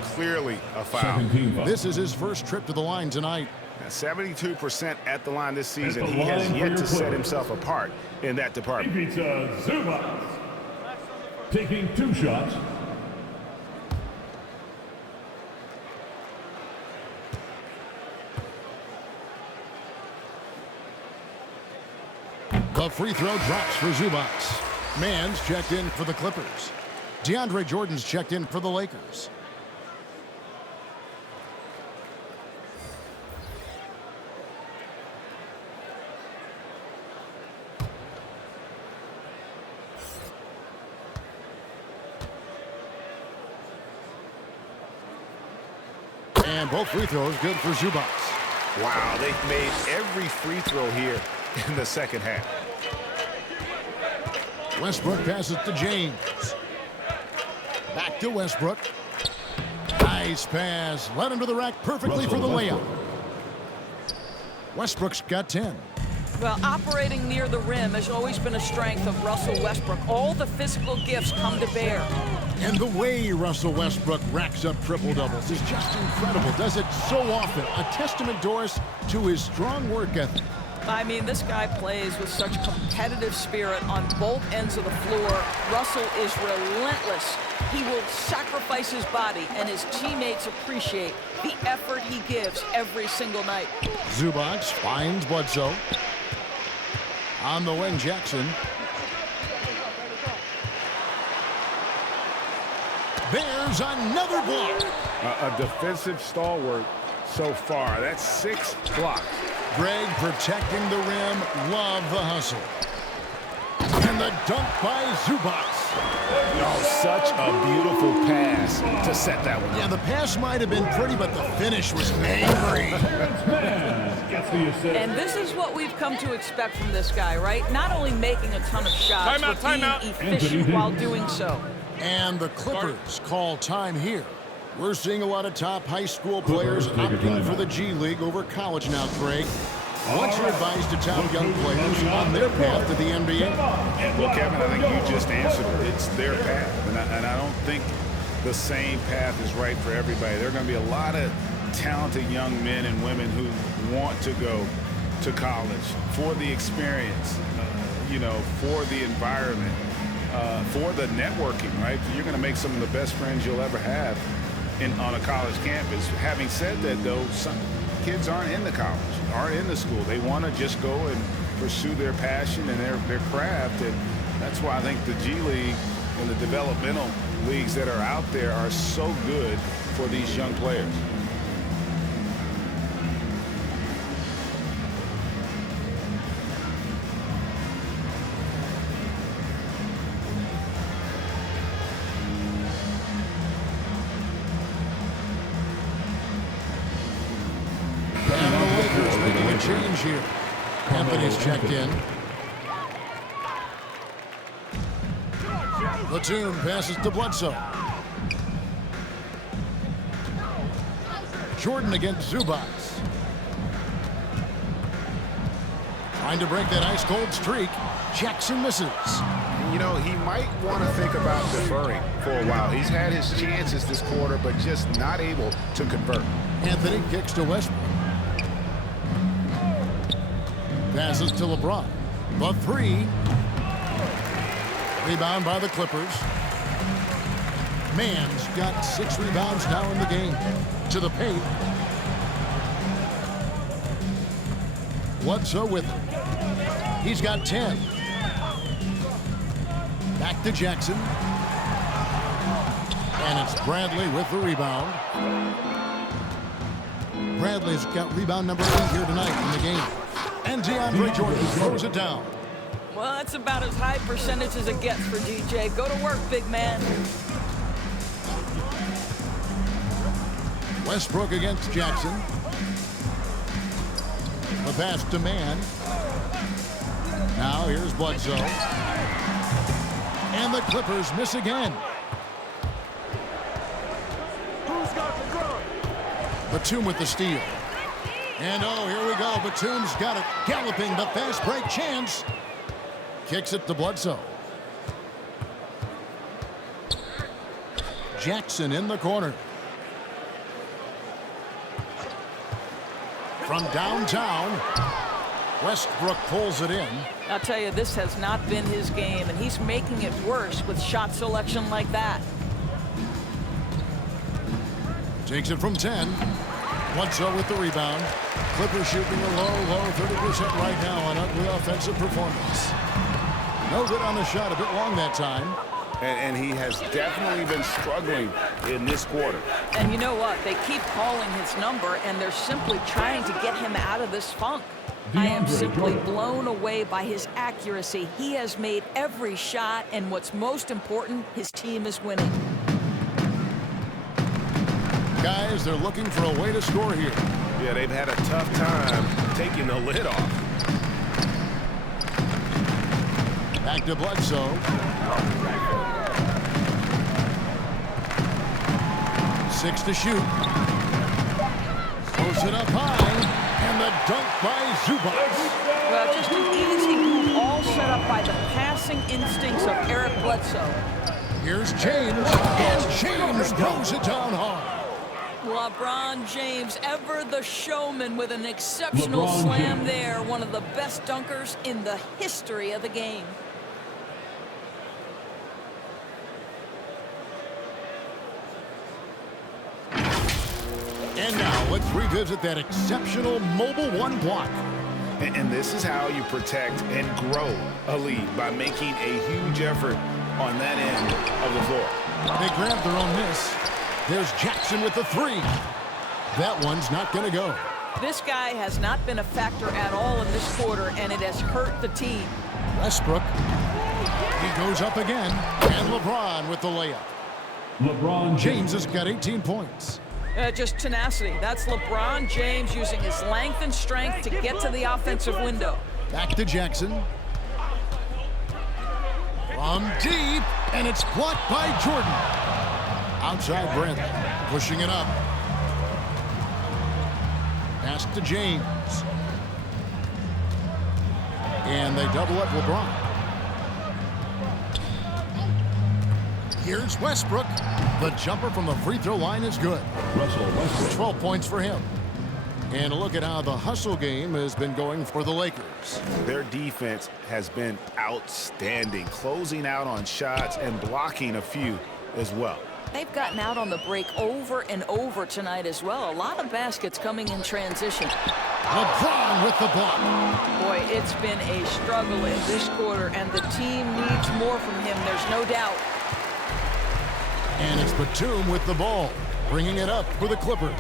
Clearly a foul. This is his first trip to the line tonight. 72% at the line this season. He has yet to set himself apart in that department. Pizza Zubac. Taking 2 shots. The free throw drops for Zubac. Mann's checked in for the Clippers. DeAndre Jordan's checked in for the Lakers. And both free throws good for Zubac. Wow, they've made every free throw here in the second half. Westbrook passes to James. Back to Westbrook. Nice pass. Led him to the rack perfectly for the layup. Westbrook's got 10. Well, operating near the rim has always been a strength of Russell Westbrook. All the physical gifts come to bear. And the way Russell Westbrook racks up triple-doubles is just incredible. Does it so often. A testament, Doris, to his strong work ethic. I mean, this guy plays with such competitive spirit on both ends of the floor. Russell is relentless. He will sacrifice his body, and his teammates appreciate the effort he gives every single night. Zubac finds Bledsoe. On the wing, Jackson. There's another block. A defensive stalwart so far. That's 6 blocks. Greg protecting the rim. Love the hustle. And the dunk by Zubac. Oh, such a beautiful pass to set that one. Yeah, the pass might have been pretty, but the finish was angry. And this is what we've come to expect from this guy, right? Not only making a ton of shots, but being efficient while doing so. And the Clippers call time here. We're seeing a lot of top high school players opting for the G League over college now, Craig. What's your advice to top young players on their path to the NBA? Well, Kevin, I think you just answered it. It's their path, and I don't think the same path is right for everybody. There are going to be a lot of talented young men and women who want to go to college for the experience, for the environment, for the networking, right? You're going to make some of the best friends you'll ever have on a college campus. Having said that, though, some kids aren't in the college, aren't in the school. They want to just go and pursue their passion and their craft, and that's why I think the G League and the developmental leagues that are out there are so good for these young players. And the Lakers making a change here. Anthony's checked in. Batum passes to Bledsoe. Jordan against Zubac. Trying to break that ice-cold streak. Jackson misses. You know, he might want to think about deferring for a while. He's had his chances this quarter, but just not able to convert. Anthony kicks to Westbrook. Passes to LeBron. The three. Rebound by the Clippers. Mann's got 6 rebounds now in the game. To the paint. Bledsoe with him. He's got 10. Back to Jackson. And it's Bradley with the rebound. Bradley's got rebound number 8 here tonight in the game. And DeAndre Jordan throws it down. Well, that's about as high percentage as it gets for DJ. Go to work, big man. Westbrook against Jackson. The pass to Mann. Now here's Bledsoe. And the Clippers miss again. Who's got the gun? Batum with the steal. And oh, here we go. Batum's got it. Galloping the fast break chance. Kicks it to Bledsoe. Jackson in the corner. From downtown, Westbrook pulls it in. I'll tell you, this has not been his game, and he's making it worse with shot selection like that. Takes it from 10. Bledsoe with the rebound. Clippers shooting a low 30% right now on ugly offensive performance. No good on the shot, a bit long that time. And he has definitely been struggling in this quarter. And you know what? They keep calling his number, and they're simply trying to get him out of this funk. I am simply blown away by his accuracy. He has made every shot, and what's most important, his team is winning. Guys, they're looking for a way to score here. Yeah, they've had a tough time taking the lid off. Back to Bledsoe. 6 to shoot. Throws it up high. And the dunk by Zubac. Well, just an easy move, all set up by the passing instincts of Eric Bledsoe. Here's James. And James throws it down hard. LeBron James, ever the showman, with an exceptional slam there. One of the best dunkers in the history of the game. And now let's revisit that exceptional Mobile One block. And this is how you protect and grow a lead, by making a huge effort on that end of the floor. They grab their own miss. There's Jackson with the 3. That one's not going to go. This guy has not been a factor at all in this quarter, and it has hurt the team. Westbrook. He goes up again. And LeBron with the layup. LeBron James has got 18 points. Just tenacity. That's LeBron James using his length and strength to get to the offensive window. Back to Jackson. From deep, and it's blocked by Jordan. Outside Bradley, pushing it up. Pass to James. And they double up LeBron. Here's Westbrook. The jumper from the free throw line is good. Russell Westbrook. 12 points for him. And a look at how the hustle game has been going for the Lakers. Their defense has been outstanding, closing out on shots and blocking a few as well. They've gotten out on the break over and over tonight as well. A lot of baskets coming in transition. LeBron with the block. Boy, it's been a struggle in this quarter, and the team needs more from him. There's no doubt. And it's Batum with the ball, bringing it up for the Clippers.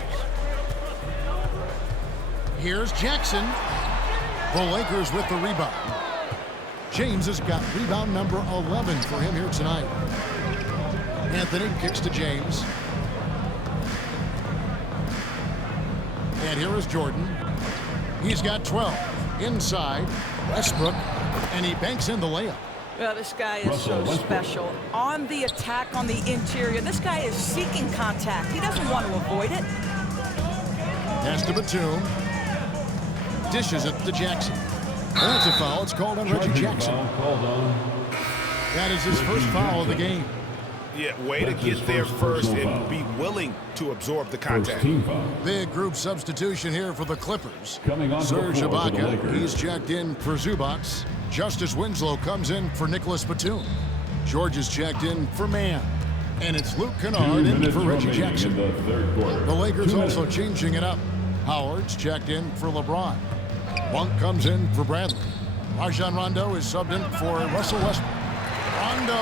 Here's Jackson. The Lakers with the rebound. James has got rebound number 11 for him here tonight. Anthony kicks to James. And here is Jordan. He's got 12. Inside, Westbrook, and he banks in the layup. Well, this guy is so special. On the attack on the interior, this guy is seeking contact. He doesn't want to avoid it. Pass to Batum. Dishes it to Jackson. That's a foul. It's called on Reggie Jackson. That is his first foul of the game. Yeah, way to get there first and be willing to absorb the contact. Big group substitution here for the Clippers. Coming Serge Ibaka, he's checked in for Zubac. Justice Winslow comes in for Nicholas Batum. George is checked in for Mann. And it's Luke Kennard in for Reggie Jackson. The Lakers also changing it up. Howard's checked in for LeBron. Monk comes in for Bradley. Rajon Rondo is subbed in for Russell Westbrook. Rondo,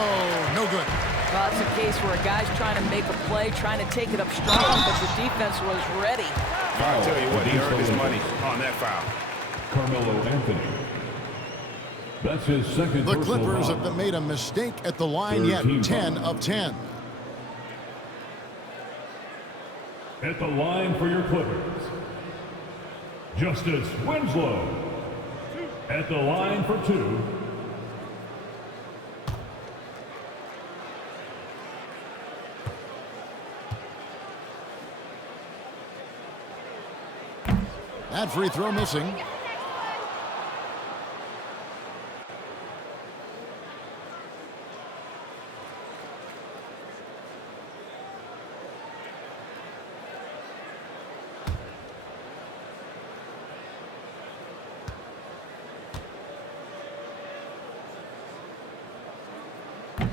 no good. Well, it's a case where a guy's trying to make a play, trying to take it up strong, but the defense was ready. I'll tell you what, he earned his money on that foul. Carmelo Anthony. That's his second. The Clippers have made a mistake at the line yet. 10 of 10. At the line for your Clippers, Justice Winslow. At the line for 2. That free throw missing.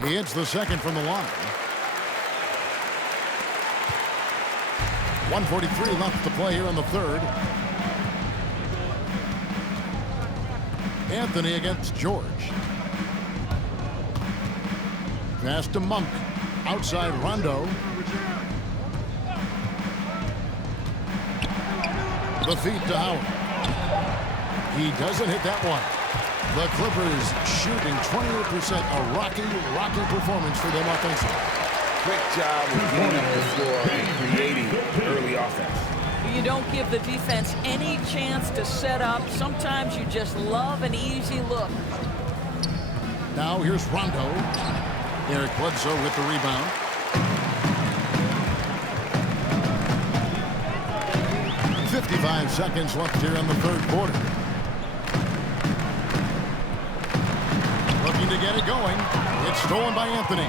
He hits the second from the line. 1:43 left to play here in the third. Anthony against George. Pass to Monk. Outside Rondo. The feed to Howard. He doesn't hit that one. The Clippers shooting 28%. A rocky performance for them offensively. Quick job of getting up the floor and creating early offense. You don't give the defense any chance to set up. Sometimes you just love an easy look. Now here's Rondo. Eric Bledsoe with the rebound. .55 seconds left here in the third quarter. Looking to get it going. It's stolen by Anthony.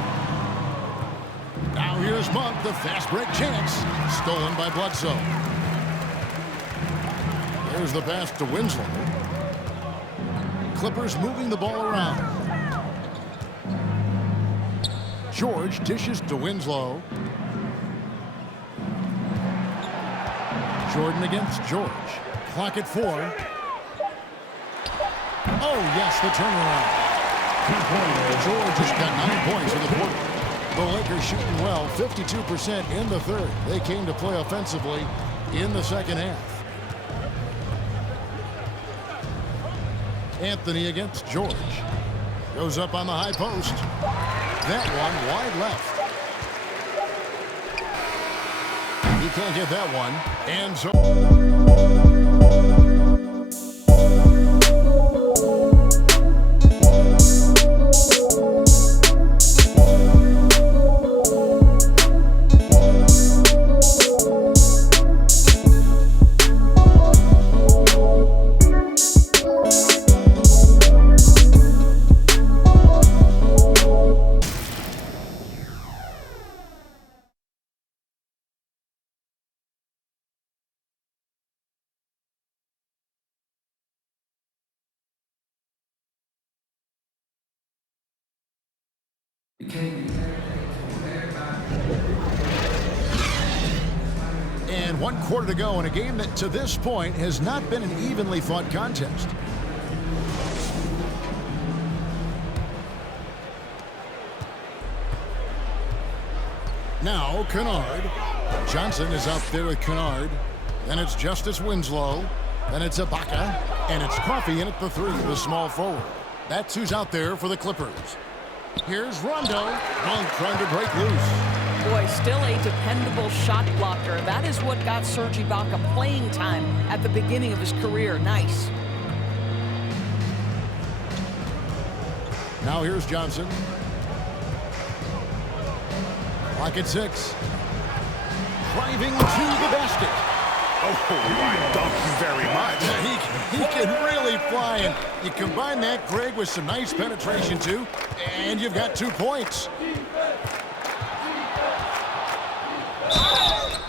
Now here's Monk, the fast break chance. Stolen by Bledsoe. There's the pass to Winslow. Clippers moving the ball around. George dishes to Winslow. Jordan against George. Clock at 4. Oh, yes, the turnaround. George has got 9 points in the quarter. The Lakers shooting well, 52% in the third. They came to play offensively in the second half. Anthony against George. Goes up on the high post. That one wide left. He can't get that one. And so... And 1 quarter to go in a game that to this point has not been an evenly fought contest. Now Kennard. Johnson is out there with Kennard. Then it's Justice Winslow. Then it's Ibaka. And it's Coffey in at the 3, the small forward. That's who's out there for the Clippers. Here's Rondo. Monk trying to break loose. Boy, still a dependable shot blocker. That is what got Serge Ibaka playing time at the beginning of his career. Nice. Now here's Johnson. Clock at 6. Driving to the basket. Oh, my, thank you very much. He can really fly, and you combine that, Greg, with some nice penetration, too, and you've got 2 points.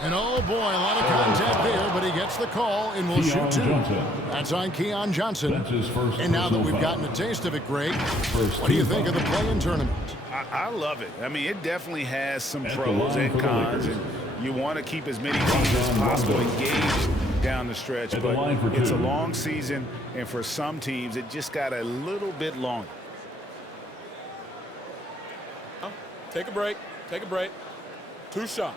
And oh boy, a lot of contact there, but he gets the call and will shoot 2. That's on Keon Johnson. And now that we've gotten a taste of it, Greg, what do you think of the play-in tournament? I love it. I mean, it definitely has some pros and cons, and you want to keep as many teams as possible engaged down the stretch, but it's a long season, and for some teams, it just got a little bit longer. Take a break. Take a break. 2 shots.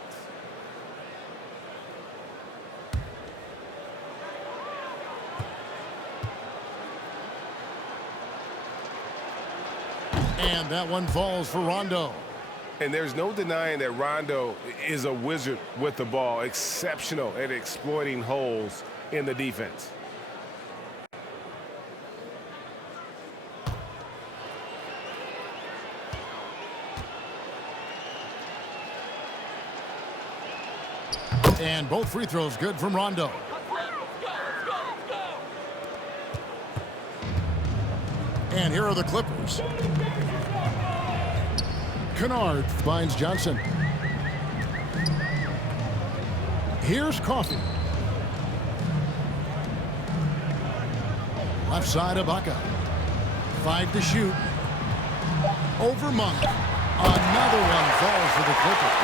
And that one falls for Rondo. And there's no denying that Rondo is a wizard with the ball, exceptional at exploiting holes in the defense. And both free throws good from Rondo. And here are the Clippers. Kennard finds Johnson. Here's Coffey. Left side, Ibaka. 5 to shoot. Over Monk. Another one falls for the Clippers.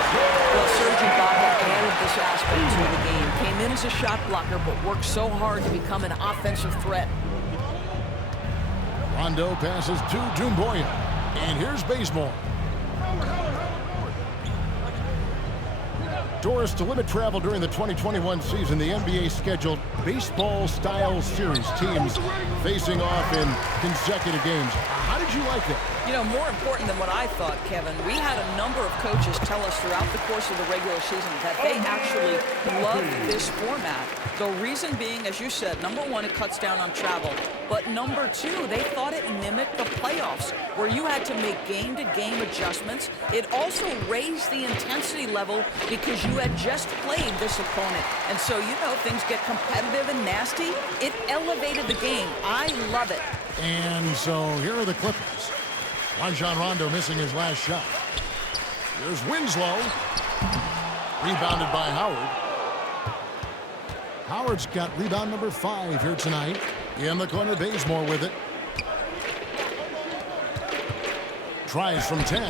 Well, Serge Ibaka added this aspect to the game. Came in as a shot blocker, but worked so hard to become an offensive threat. Rondo passes to Doumbouya. And here's Bazemore. Doris, to limit travel during the 2021 season, the NBA scheduled baseball-style series, teams facing off in consecutive games. How did you like that? You know, more important than what I thought, Kevin, we had a number of coaches tell us throughout the course of the regular season that they actually love this format. The reason being, as you said, number 1, it cuts down on travel. But number 2, they thought it mimicked the playoffs, where you had to make game-to-game adjustments. It also raised the intensity level because you had just played this opponent. And so, you know, things get competitive and nasty. It elevated the game. I love it. And so here are the Clippers. Rajon Rondo missing his last shot. Here's Winslow. Rebounded by Howard. Howard's got rebound number 5 here tonight. In the corner, Bazemore with it. Tries from 10.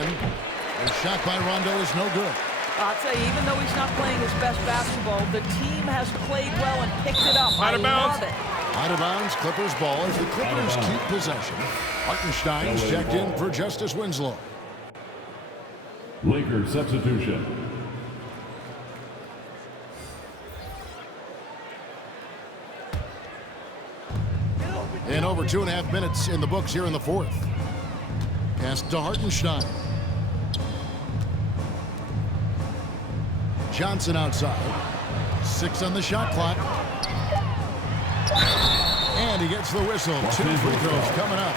The shot by Rondo is no good. I'll tell you, even though he's not playing his best basketball, the team has played well and picked it up. I love it. Out of bounds, Clippers ball as the Clippers keep possession. Hartenstein's checked in for Justice Winslow. Lakers substitution. And over 2.5 minutes in the books here in the 4th. Pass to Hartenstein. Johnson outside. 6 on the shot clock. And he gets the whistle. 2 free throws coming up.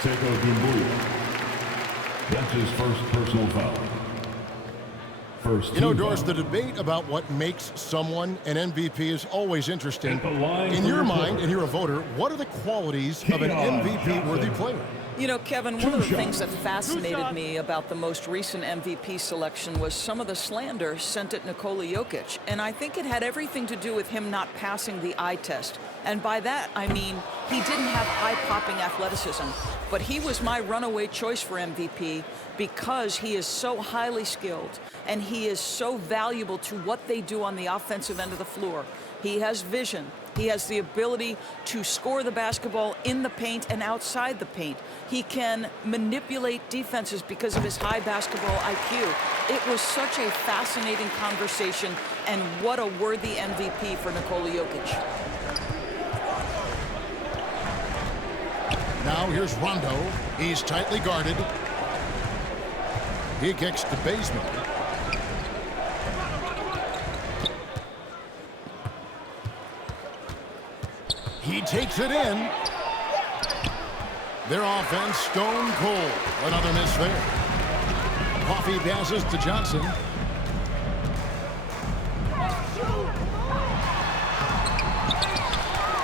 Sekou Doumbouya. That's his first personal foul. You know, Doris, the debate about what makes someone an MVP is always interesting. In your mind, and you're a voter, what are the qualities of an MVP-worthy player? You know, Kevin, one of the things that fascinated me about the most recent MVP selection was some of the slander sent at Nikola Jokic. And I think it had everything to do with him not passing the eye test. And by that, I mean he didn't have eye-popping athleticism, but he was my runaway choice for MVP because he is so highly skilled and he is so valuable to what they do on the offensive end of the floor. He has vision. He has the ability to score the basketball in the paint and outside the paint. He can manipulate defenses because of his high basketball IQ. It was such a fascinating conversation, and what a worthy MVP for Nikola Jokic. Now here's Rondo. He's tightly guarded. He kicks to Bazemore. He takes it in. Their offense stone cold. Another miss there. Coffee passes to Johnson.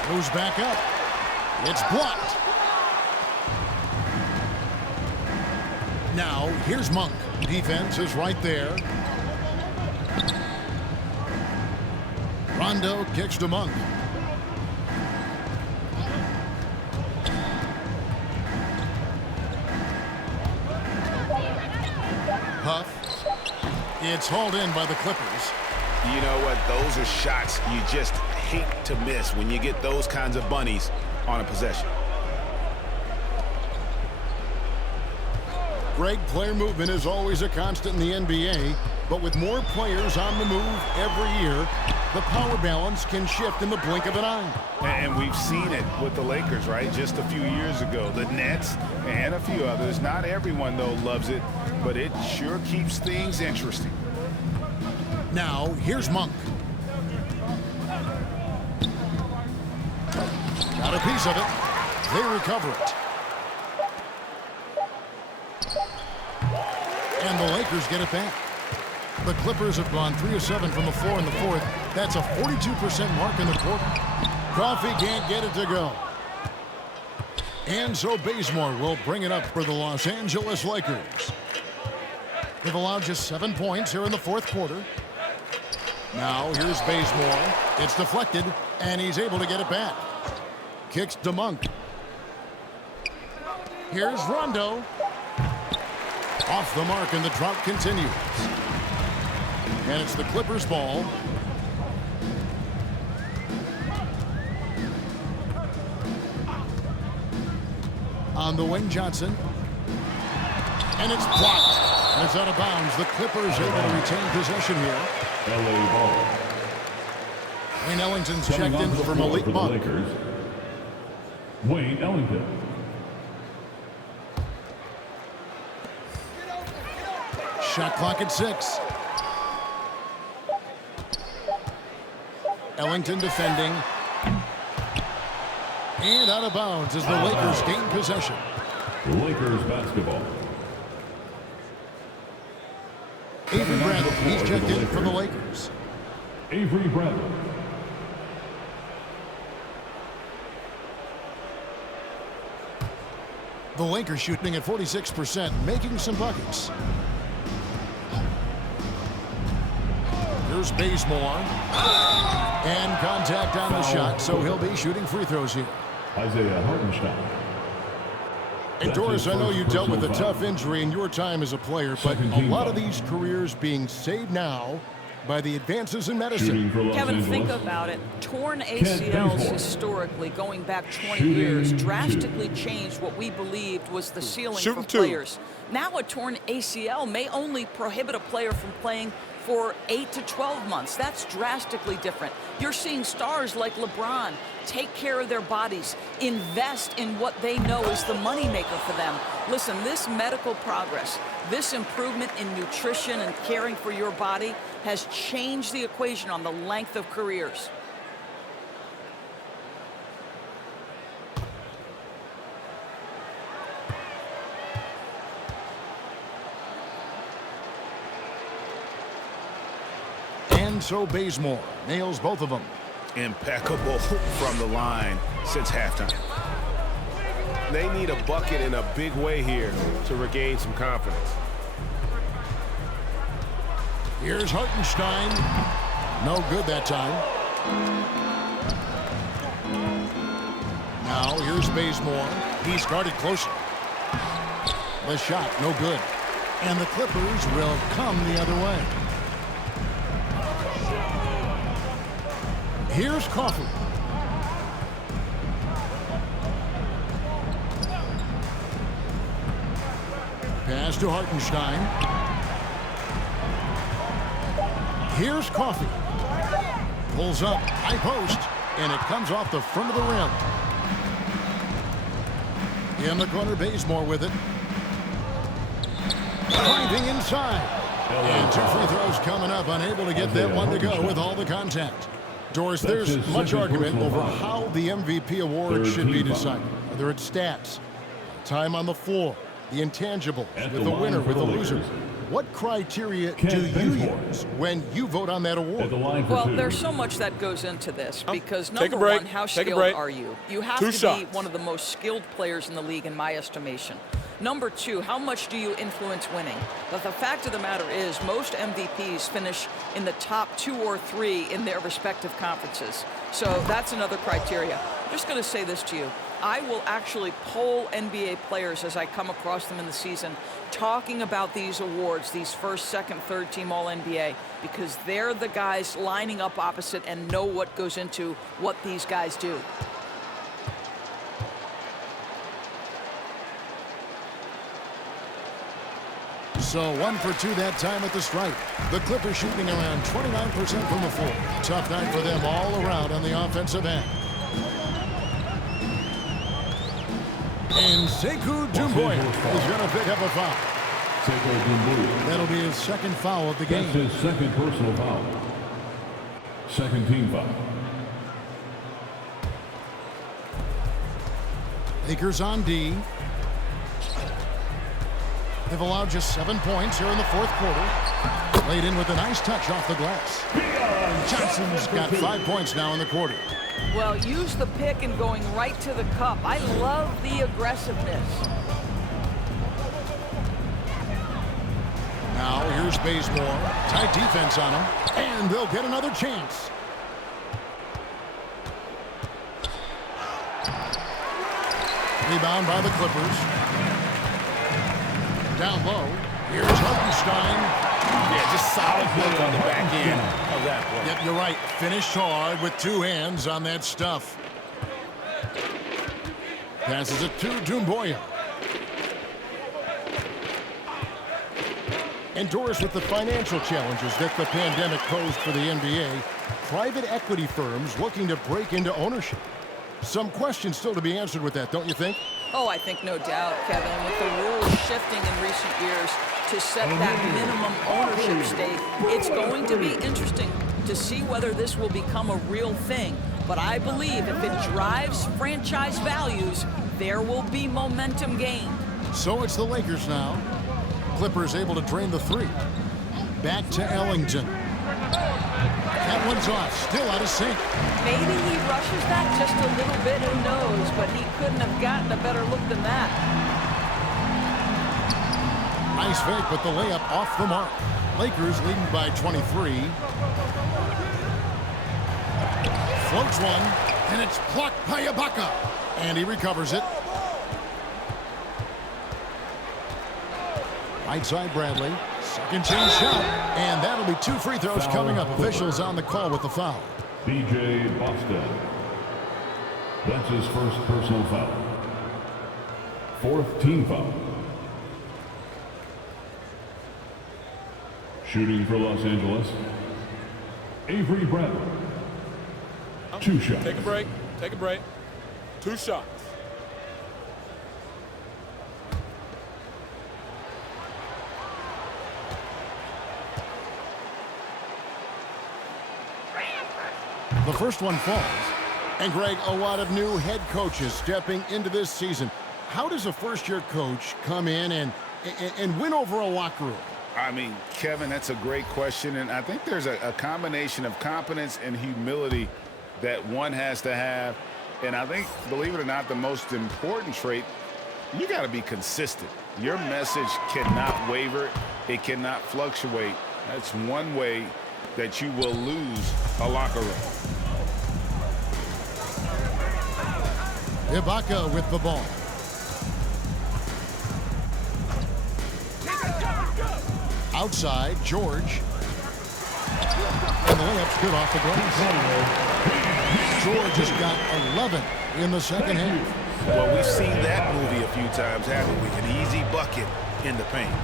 Goes back up. It's blocked. Now, here's Monk. Defense is right there. Rondo kicks to Monk. Huff. It's hauled in by the Clippers. You know what? Those are shots you just hate to miss when you get those kinds of bunnies on a possession. Greg, player movement is always a constant in the NBA, but with more players on the move every year, the power balance can shift in the blink of an eye. And we've seen it with the Lakers, right? Just a few years ago. The Nets and a few others. Not everyone, though, loves it, but it sure keeps things interesting. Now, here's Monk. Got a piece of it. They recover it. And the Lakers get it back. The Clippers have gone 3 of 7 from the floor in the fourth. That's a 42% mark in the quarter. Coffee can't get it to go. And so Bazemore will bring it up for the Los Angeles Lakers. They've allowed just 7 points here in the fourth quarter. Now here's Bazemore. It's deflected, and he's able to get it back. Kicks to Monk. Here's Rondo. Off the mark, and the drought continues. And it's the Clippers' ball. On the wing, Johnson. And it's blocked. And it's out of bounds. The Clippers able to retain possession here. LA ball. Wayne Ellington's checked in for Malik Monk. Lakers, Wayne Ellington. Shot clock at 6. Ellington defending. And out of bounds as the Lakers gain possession. Lakers basketball. Avery Bradley, he's checked in for the Lakers. Avery Bradley. The Lakers shooting at 46%, making some buckets. Here's Bazemore. And contact on the shot, so he'll be shooting free throws here. Isaiah Hartenstein. And Doris, I know you dealt with a tough injury in your time as a player, but a lot of these careers being saved now by the advances in medicine. Kevin, think about it. Torn ACLs historically, going back 20 years, drastically changed what we believed was the ceiling for players. Now a torn ACL may only prohibit a player from playing for 8 to 12 months. That's drastically different. You're seeing stars like LeBron take care of their bodies, invest in what they know is the moneymaker for them. Listen, this medical progress, this improvement in nutrition and caring for your body has changed the equation on the length of careers. And so Bazemore nails both of them. Impeccable from the line since halftime. They need a bucket in a big way here to regain some confidence. Here's Hartenstein. No good that time. Now, here's Bazemore. He's guarded closely. The shot, no good. And the Clippers will come the other way. Here's Coffey. Pass to Hartenstein. Here's Coffey. Pulls up, high post, and it comes off the front of the rim. In the corner, Bazemore with it. Driving inside. And 2 free throws coming up, unable to get that one to go with all the contact. Doris, there's much argument over how the MVP award should be decided. Whether it's stats, time on the floor, the intangibles, with the winner, with the loser. What criteria do you use when you vote on that award? Well, there's so much that goes into this because, number one, how skilled are you? You have to be one of the most skilled players in the league, in my estimation. Number two, how much do you influence winning? But the fact of the matter is most MVPs finish in the top 2 or 3 in their respective conferences. So that's another criteria. I'm just going to say this to you. I will actually poll NBA players as I come across them in the season talking about these awards, these first, second, third team All-NBA, because they're the guys lining up opposite and know what goes into what these guys do. So 1 for 2 that time at the stripe. The Clippers shooting around 29% from the floor. Tough night for them all around on the offensive end. And Sekou Doumbouya is going to pick up a foul. That'll be his second foul of the game. That's his second personal foul. Second team foul. Lakers on D. They've allowed just 7 points here in the fourth quarter. Laid in with a nice touch off the glass. Johnson's got 5 points now in the quarter. Well, use the pick and going right to the cup. I love the aggressiveness. Now here's Bazemore. Tight defense on him. And they'll get another chance. Rebound by the Clippers. Down low. Here's Hartenstein. Yeah, just solid play on the back end of that play. Yep, you're right. Finished hard with 2 hands on that stuff. Passes it to Doumbouya. And Doris, with the financial challenges that the pandemic posed for the NBA, private equity firms looking to break into ownership. Some questions still to be answered with that, don't you think? Oh, I think no doubt, Kevin. With the rules shifting in recent years to set that minimum ownership stake, it's going to be interesting to see whether this will become a real thing. But I believe if it drives franchise values, there will be momentum gained. So it's the Lakers now. Clippers able to drain the 3. Back to Ellington. That one's off, still out of sync. Maybe he rushes that just a little bit, who knows, but he couldn't have gotten a better look than that. Nice fake, but the layup off the mark. Lakers leading by 23. Floats one, and it's plucked by Ibaka. And he recovers it. Right side, Bradley. Second chance shot, and that'll be 2 free throws coming up. Officials on the call with the foul. B.J. Boston. That's his first personal foul. 4th team foul. Shooting for Los Angeles, Avery Bradley. 2 shots. Take a break. Take a break. 2 shots. The first one falls. And Greg, a lot of new head coaches stepping into this season. How does a first-year coach come in and win over a locker room? I mean, Kevin, that's a great question. And I think there's a combination of confidence and humility that one has to have. And I think, believe it or not, the most important trait, you got to be consistent. Your message cannot waver. It cannot fluctuate. That's one way that you will lose a locker room. Ibaka with the ball. Outside, George. And the layup's good off the glass. George has got 11 in the second half. Well, we've seen that movie a few times, haven't we? An easy bucket in the paint.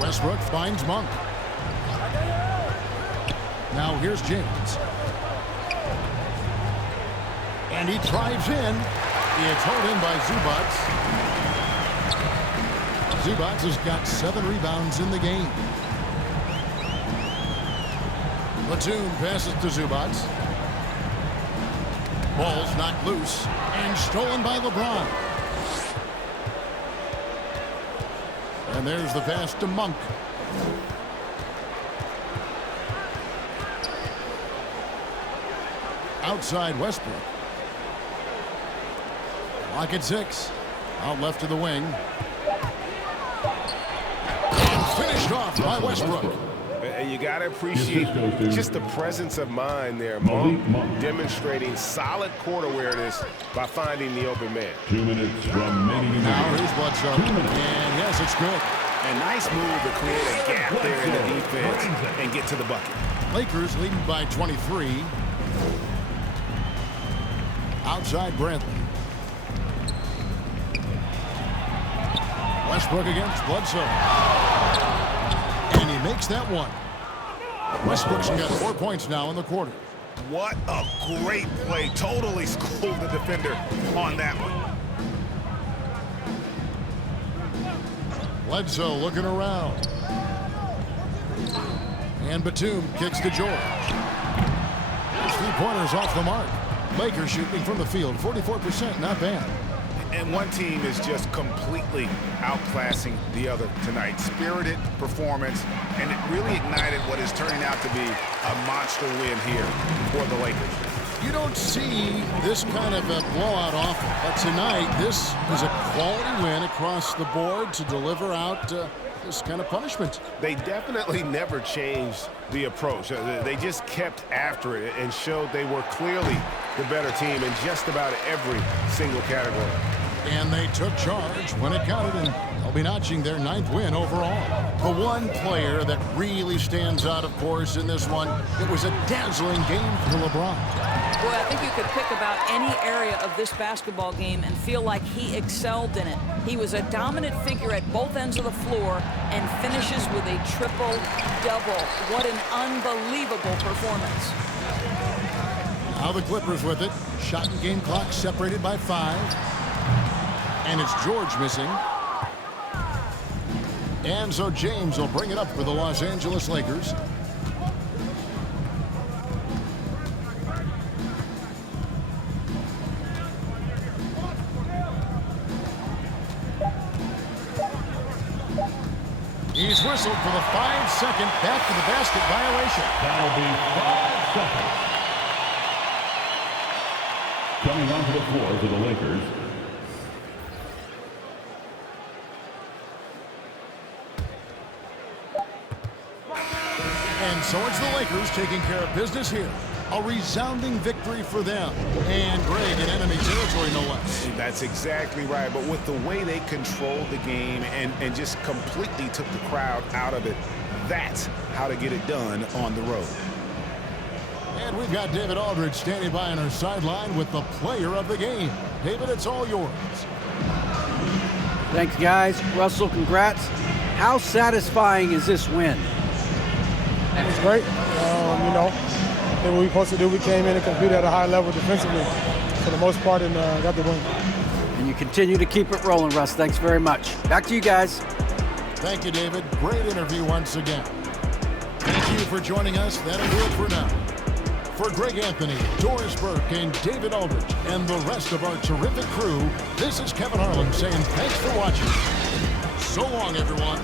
Westbrook finds Monk. Now here's James. And he drives in. It's held in by Zubats. Zubats has got 7 rebounds in the game. Batum passes to Zubats. Ball's knocked loose and stolen by LeBron. And there's the pass to Monk. Outside Westbrook. Lock at 6. Out left to the wing. And finished off by Westbrook. And you got to appreciate just the presence of mind there. Monk demonstrating solid court awareness by finding the open man. 2 minutes remaining. Now here's Bledsoe. And yes, it's good. A nice move to create a gap there in the defense and get to the bucket. Lakers leading by 23. Outside Bradley. Westbrook against Bledsoe. And he makes that one. Westbrook's got 4 points now in the quarter. What a great play. Totally schooled the defender on that one. Bledsoe looking around. And Batum kicks to George. 3-pointers off the mark. Lakers shooting from the field, 44%, not bad. And one team is just completely outclassing the other tonight. Spirited performance, and it really ignited what is turning out to be a monster win here for the Lakers. You don't see this kind of a blowout often, but tonight this is a quality win across the board to deliver out this kind of punishment. They definitely never changed the approach. They just kept after it and showed they were clearly the better team in just about every single category. And they took charge when it counted, and they'll be notching their 9th win overall. The one player that really stands out, of course, in this one, it was a dazzling game for LeBron. Boy, I think you could pick about any area of this basketball game and feel like he excelled in it. He was a dominant figure at both ends of the floor and finishes with a triple-double. What an unbelievable performance. Now the Clippers with it. Shot and game clock separated by 5. And it's George missing. And so James will bring it up for the Los Angeles Lakers. He's whistled for the 5-second back to the basket violation. That'll be 5 seconds. Coming onto the floor for the Lakers. And so it's the Lakers taking care of business here. A resounding victory for them. And Greg in enemy territory, no less. That's exactly right. But with the way they controlled the game and just completely took the crowd out of it, that's how to get it done on the road. And we've got David Aldridge standing by on our sideline with the player of the game. David, it's all yours. Thanks, guys. Russell, congrats. How satisfying is this win? It was great. You know, did what we were supposed to do. We came in and competed at a high level defensively for the most part and got the win. And you continue to keep it rolling, Russ. Thanks very much. Back to you guys. Thank you, David. Great interview once again. Thank you for joining us. That'll do it for now. For Greg Anthony, Doris Burke, and David Aldridge, and the rest of our terrific crew, this is Kevin Harlan saying thanks for watching. So long, everyone.